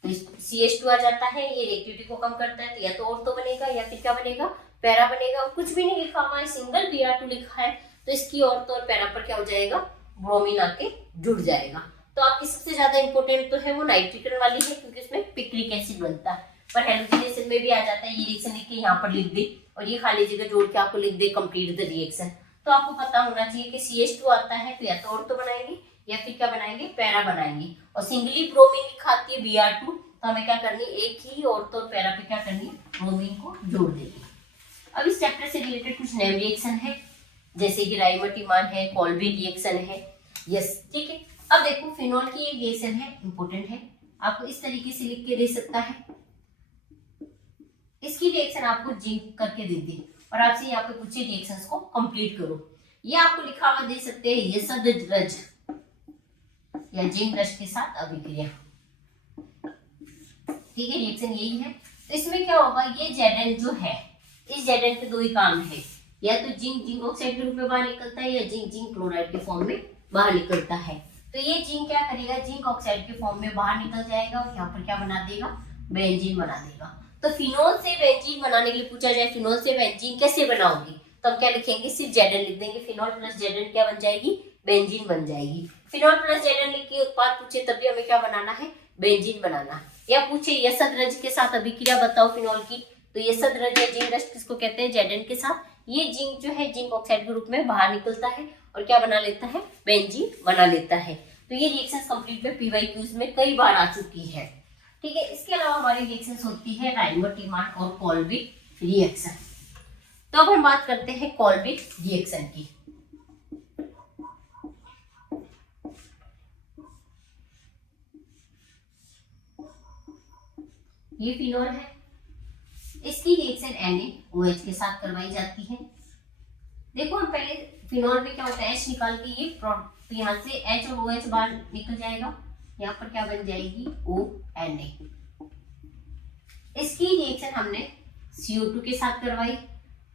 तो CH2 आ जाता है, ये रिएक्टिविटी को कम करता है, तो या तो ऑर्थो बनेगा या फिर क्या बनेगा, पैरा बनेगा। और कुछ भी नहीं लिखा हुआ है, सिंगल Br2 लिखा है, तो इसकी ऑर्थो और पैरा पर क्या हो जाएगा, ब्रोमीन आके जुड़ जाएगा। तो आपकी सबसे ज्यादा इंपॉर्टेंट तो है वो नाइट्रीकरण वाली है, क्योंकि उसमें पिक्रिक एसिड बनता है। पर हैलोजिनेशन में भी आ जाता है, ये रिएक्शन लिख के यहाँ पर लिख दे और ये खाली जगह जोड़ के आपको लिख दे कंप्लीट द रिएक्शन। तो आपको पता होना चाहिए कि CH2 आता है तो या तो ऑर्थो बनाएंगे या फिर क्या बनाएंगे, पैरा बनाएंगे। और सिंगली ब्रोमीन लिखाती है Br2, तो हमें क्या करनी, एक ही ऑर्थो और पैरा पे क्या करनी है, ब्रोमीन को जोड़ देंगे। अब इस चैप्टर से रिलेटेड कुछ नेम रिएक्शन है, जैसे कि राइमर-टिमान है, कॉल्बी रिएक्शन है। यस, ठीक है। अब देखो फिनोल की एक रिएक्शन है, इंपॉर्टेंट है, आपको इस तरीके से लिख के दे सकता है। इसकी रिएक्शन आपको जिंक करके दे दी और आपसे यहाँ पे पूछे रिएक्शंस को कंप्लीट करो। ये आपको लिखा हुआ दे सकते हैं, ये सब रज या जिंक रज के साथ अभिक्रिया। ठीक है, रिएक्शन यही है। तो इसमें क्या होगा, ये Zn जो है, इस Zn के दो ही काम है, या तो जिंक ऑक्साइड के रूप में बाहर निकलता है या जिंक क्लोराइड के फॉर्म में बाहर निकलता है। तो ये जिंक क्या करेगा, जिंक ऑक्साइड के फॉर्म में बाहर निकल जाएगा और यहाँ पर क्या बना देगा, बेंजीन बना देगा। तो फिनोल से बेंजीन बनाने के लिए पूछा जाए, फिनोल से बेंजीन कैसे बनाओगे, तो हम क्या लिखेंगे, सिर्फ Zn लिख देंगे। फिनोल प्लस Zn क्या बन जाएगी, बेंजीन बन जाएगी। फिनोल प्लस Zn लिख के उत्पाद पूछे तब भी हमें क्या बनाना है, बेंजीन बनाना। या पूछे यसद रज के साथ अभिक्रिया बताओ फिनोल की, तो यसद रज या जिंक रज किसको कहते हैं, Zn के साथ। ये जिंक जो है जिंक ऑक्साइड के रूप में बाहर निकलता है और क्या बना लेता है, बेंजीन बना लेता है। तो ये रिएक्शन कंप्लीट में PYQs में कई बार आ चुकी है। ठीक है, इसके अलावा हमारी रिएक्शंस होती है राइमर-टिमान और कॉल्बिक रिएक्शन। तो अब हम बात करते हैं कॉल्बिक रिएक्शन की। ये फिनोल है, इसकी रिएक्शन NaOH के साथ करवाई जाती है। देखो हम पहले फिनोल में क्या होता है, H निकाल के ये तो यहाँ से H और OH बाहर निकल जाएगा, यहाँ पर क्या बन जाएगी, ONa। इसकी रिएक्शन हमने CO2 के साथ करवाई।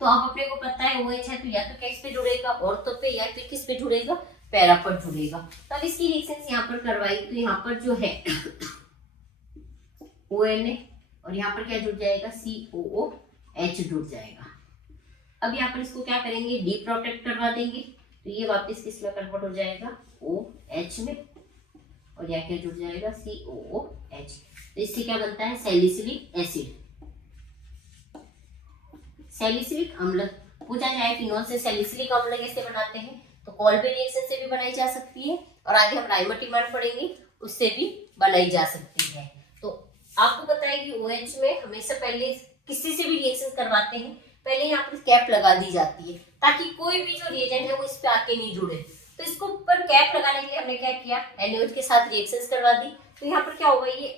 तो अब अपने को पता है OH है, तो या तो किस पे जुड़ेगा, ऑर्थो पे, या फिर किस पे जुड़ेगा, पैरा पर जुड़ेगा। तो अब इसकी रिएक्शन यहाँ पर करवाई, तो यहाँ पर जो है ONA, और यहाँ पर क्या जुड़ जाएगा, COOH जुड़ जाएगा। अब यहाँ पर इसको क्या करेंगे, डी प्रोटेक्ट करवा देंगे, तो ये वापस किसमें कन्वर्ट हो जाएगा, OH में, और यहाँ क्या जुड़ जाएगा, COOH। तो इससे क्या बनता है, सैलिसिलिक एसिड। सैलिसिलिक अम्ल, पूछा जाए फिनोल से सैलिसिलिक अम्ल कैसे बनाते हैं, तो कॉल्बी रिएक्शन से भी बनाई जा सकती है, और आगे हम राइमर पढ़ेंगे उससे भी बनाई जा सकती है। तो आपको पता है कि OH में हमेशा पहले किसी से भी रिएक्शन करवाते हैं, पहले यहाँ पर कैप लगा दी जाती है ताकि कोई भी जो रिएजेंट है वो इस पे आके नहीं जुड़े। तो इसको ऊपर कैप लगाने के लिए हमने क्या किया, NaOH के साथ रिएक्शंस करवा दी। तो यहाँ पर क्या होगा, ये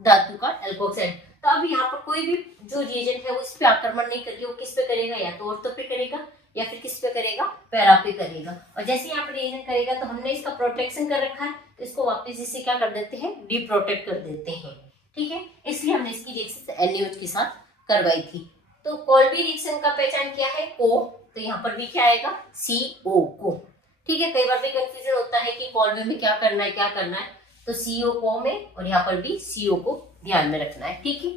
धातु का एल्कोक्साइड, तो अब यहाँ पर कोई भी जो रिएजेंट है वो इस पे आक्रमण नहीं करके वो किस पे करेगा, या तो ऑर्थो पे करेगा या फिर किस पे करेगा, पैरा पे करेगा। और जैसे यहाँ पर रिएजेंट करेगा तो हमने इसका प्रोटेक्शन कर रखा है, तो इसको वापस इसे क्या कर देते हैं, डी प्रोटेक्ट कर देते हैं। ठीक है, इसलिए हमने इसकी रिएक्शन NaOH के साथ करवाई थी। तो कॉल्बी रिएक्शन का पहचान क्या है, को, तो यहाँ पर भी क्या आएगा, CO को। ठीक है, कई बार भी कंफ्यूजन होता है कि कॉल्बी में क्या करना है, तो CO को में, और यहाँ पर भी CO को ध्यान में रखना है। ठीक है,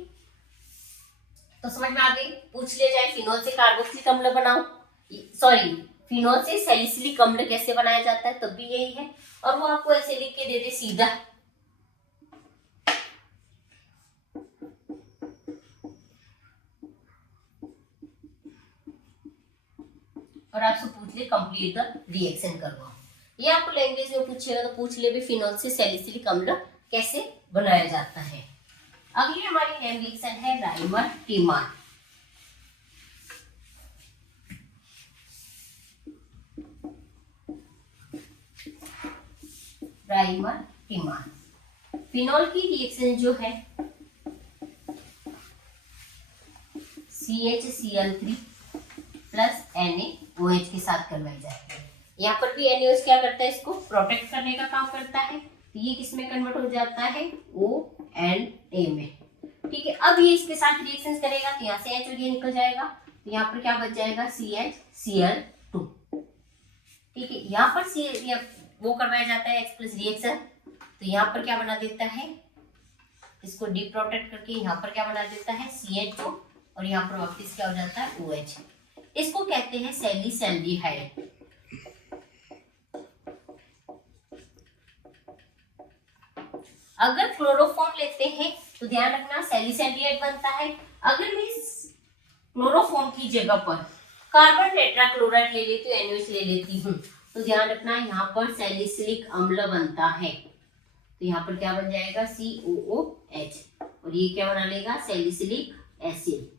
तो समझ में आ गई। पूछ ले जाए फिनोल से कार्बोक्सिलिक अम्ल बनाओ, सॉरी फिनोल से सैलिसिलिक अम्ल कैसे बनाया जाता है, तब भी यही है, और वो आपको ऐसे लिख के दे दे सीधा, और आपसे पूछ ले कंप्लीट द रिएक्शन करवाओ। ये आपको लैंग्वेज में पूछेगा तो पूछ ले भी फिनोल से सैलिसिलिक अम्ल कैसे बनाया जाता है। अगली हमारी नेम रिएक्शन है राइमर टीमान। राइमर टीमान फिनोल की रिएक्शन जो है CHCl3 प्लस NaOH के साथ करवाई जाती है। यहाँ पर भी NaOH क्या करता है, इसको प्रोटेक्ट करने का काम करता है, तो ये किस में कन्वर्ट हो जाता है, ONA में। ठीक है, अब ये इसके साथ रिएक्शन करेगा तो यहाँ से H और ये निकल जाएगा, तो यहाँ पर क्या बच जाएगा, CHCl2। ठीक है, यहाँ पर वो करवाया जाता है H प्लस रिएक्शन, तो यहाँ पर क्या बना देता है, इसको डी प्रोटेक्ट करके यहाँ पर क्या बना देता है, CH2, और यहाँ पर वापस क्या हो जाता है, OH। इसको कहते हैं सैलिसैल्डिहाइड। अगर क्लोरोफॉर्म लेते हैं तो ध्यान रखना सैलिसैल्डिहाइड बनता है। अगर मैं इस क्लोरोफॉर्म की जगह पर कार्बन टेट्राक्लोराइड ले लेती हूँ, NaOH ले लेती हूँ, तो ध्यान रखना यहाँ पर सैलिसिलिक अम्ल बनता है, तो यहाँ पर क्या बन जाएगा, COOH, और ये क्या बना लेगा, सैलिसिलिक एसिड।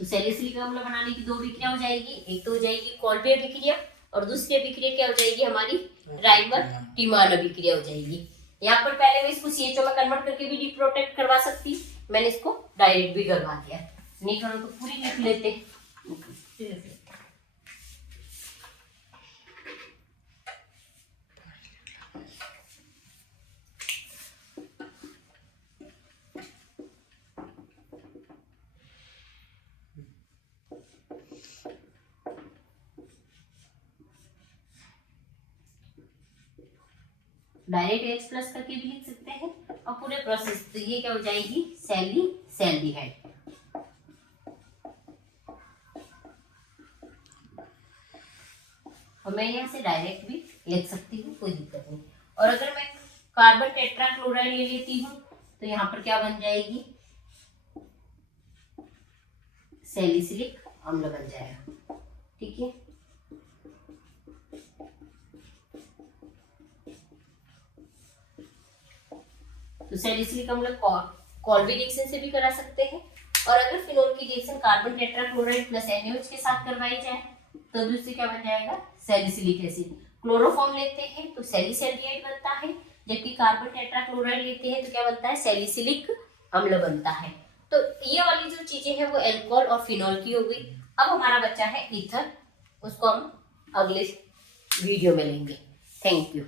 तो सैलिसिलिक अम्ल बनाने की दो विक्रिया हो जाएगी, एक तो हो जाएगी कॉल्बी अभिक्रिया, और दूसरी अभिक्रिया क्या हो जाएगी, हमारी राइमर टीमान अभिक्रिया हो जाएगी। यहाँ पर पहले मैं इसको CHO में कन्वर्ट करके भी डी प्रोटेक्ट करवा सकती, मैंने इसको डायरेक्ट भी करवा दिया, नहीं करो तो पूरी लिख लेते। डायरेक्ट H प्लस करके भी लिख सकते हैं, और पूरे प्रोसेस, तो ये क्या हो जाएगी, सैलिसैल्डिहाइड। और मैं यहाँ से डायरेक्ट भी लिख सकती हूँ, कोई दिक्कत नहीं। और अगर मैं कार्बन टेट्राक्लोराइड ले लेती हूँ तो यहाँ पर क्या बन जाएगी, सैलिसिलिक अम्ल बन जाएगा। ठीक है, तो सैलिसिलिक अम्ल कॉल्बी रिएक्शन से भी करा सकते हैं, और अगर फिनोल की reaction carbon tetrachloride plus NaOH के साथ करवाई जाए तो भी उससे क्या बन जाएगा, सैलिसिलिक एसिड। क्लोरोफॉर्म लेते हैं तो सैलिसैल्डिहाइड बनता है, जबकि कार्बन टेट्राक्लोराइड लेते हैं तो क्या बनता है, सैलिसिलिक अम्ल बनता है। तो ये वाली जो चीजें हैं वो एल्कोहल और फिनोल की हो गई। अब हमारा बच्चा है ईथर, उसको हम अगले वीडियो में लेंगे। Thank you.